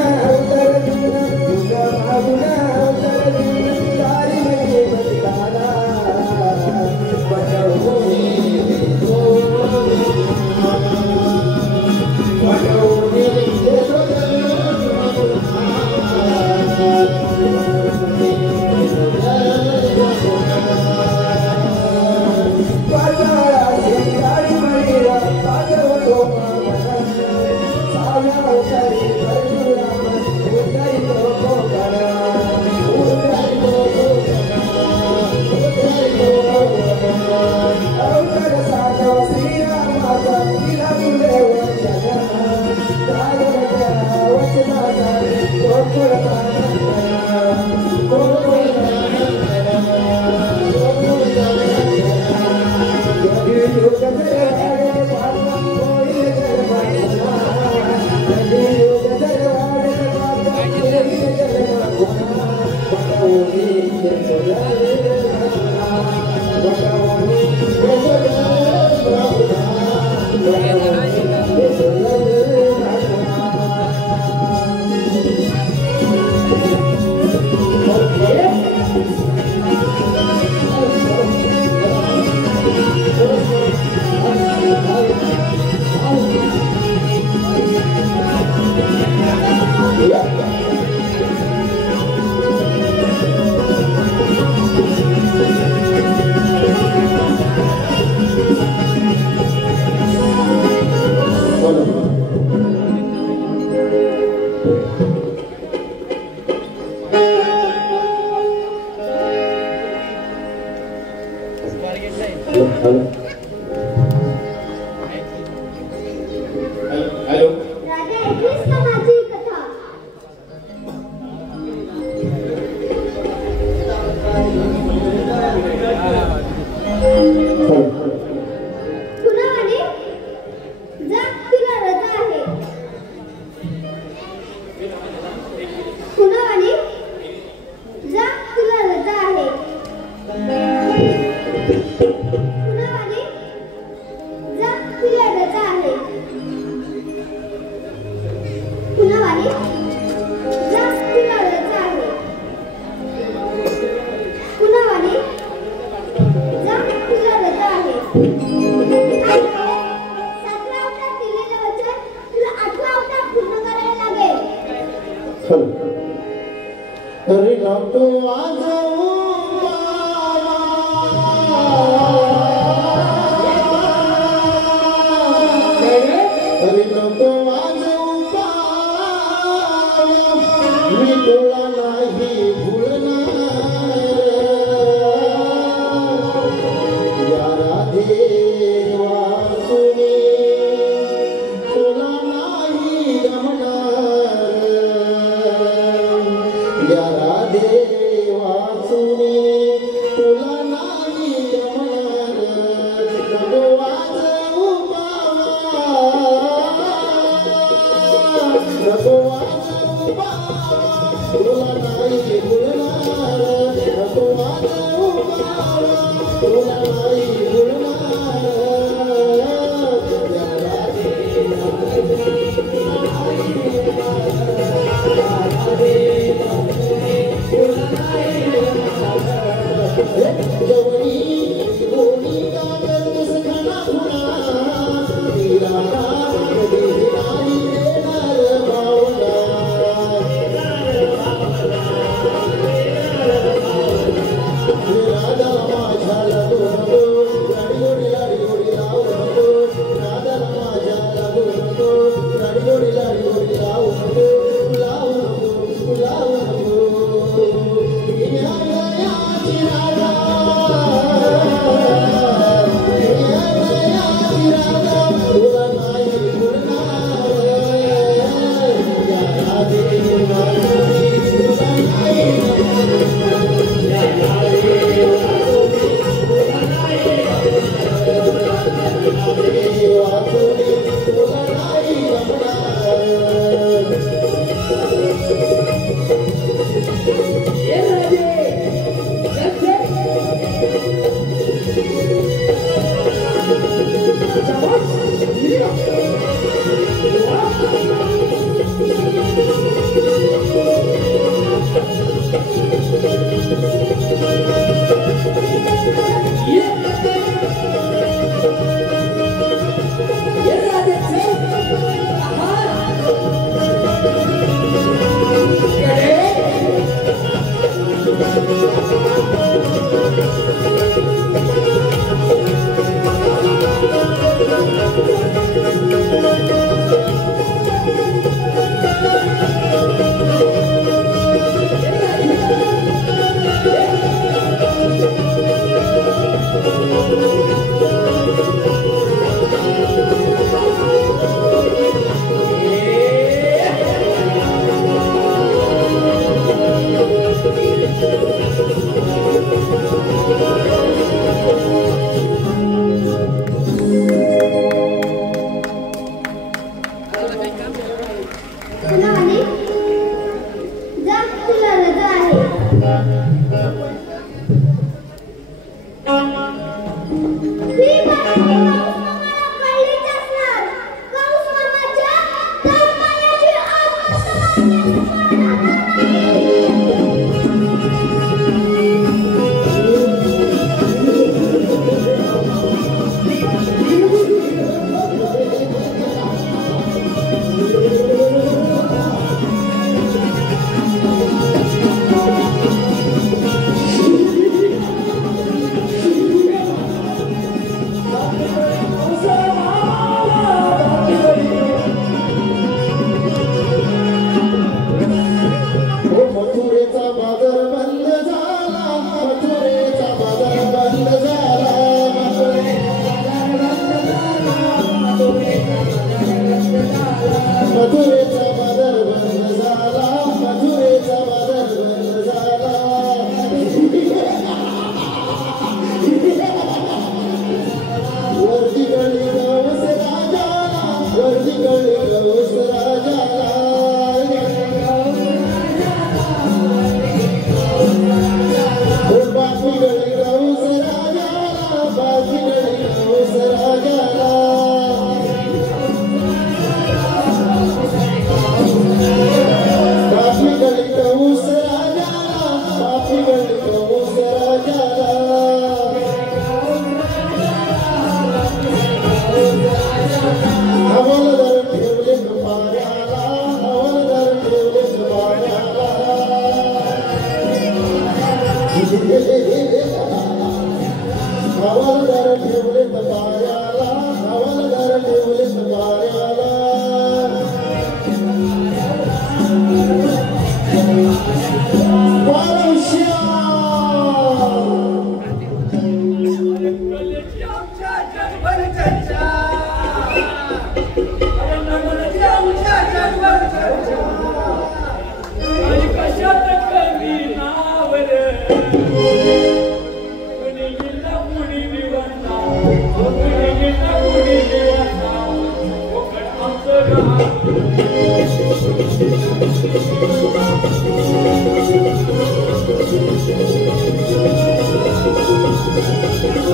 Mama Jala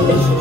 Thank you.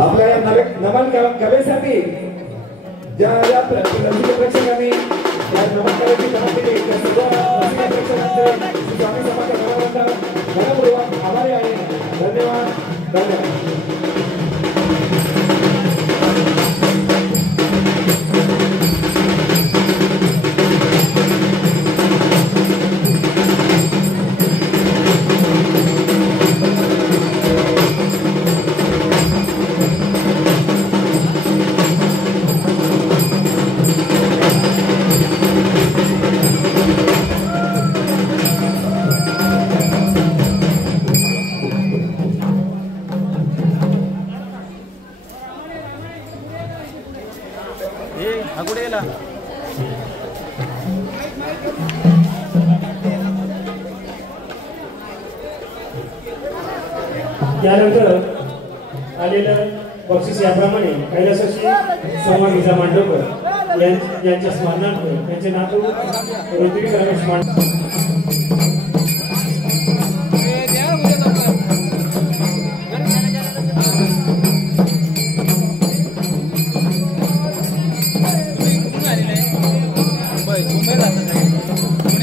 आपल्या नमन कवेसाठी ज्या प्रेक्षकांनी नमन कवेची तयारी केली त्या सर्व प्रेक्षकांचे स्वामी समाज मनपूर्वक आभारी आहे. धन्यवाद धन्यवाद. त्यानंतर आलेलं बक्षीस याप्रमाणे कैलासवासी सोमा गिजा मांडवकर यांच्या स्मरणार्थ त्यांचे नातू ऋत्विक रमेश मांडवकर मुंबई जातात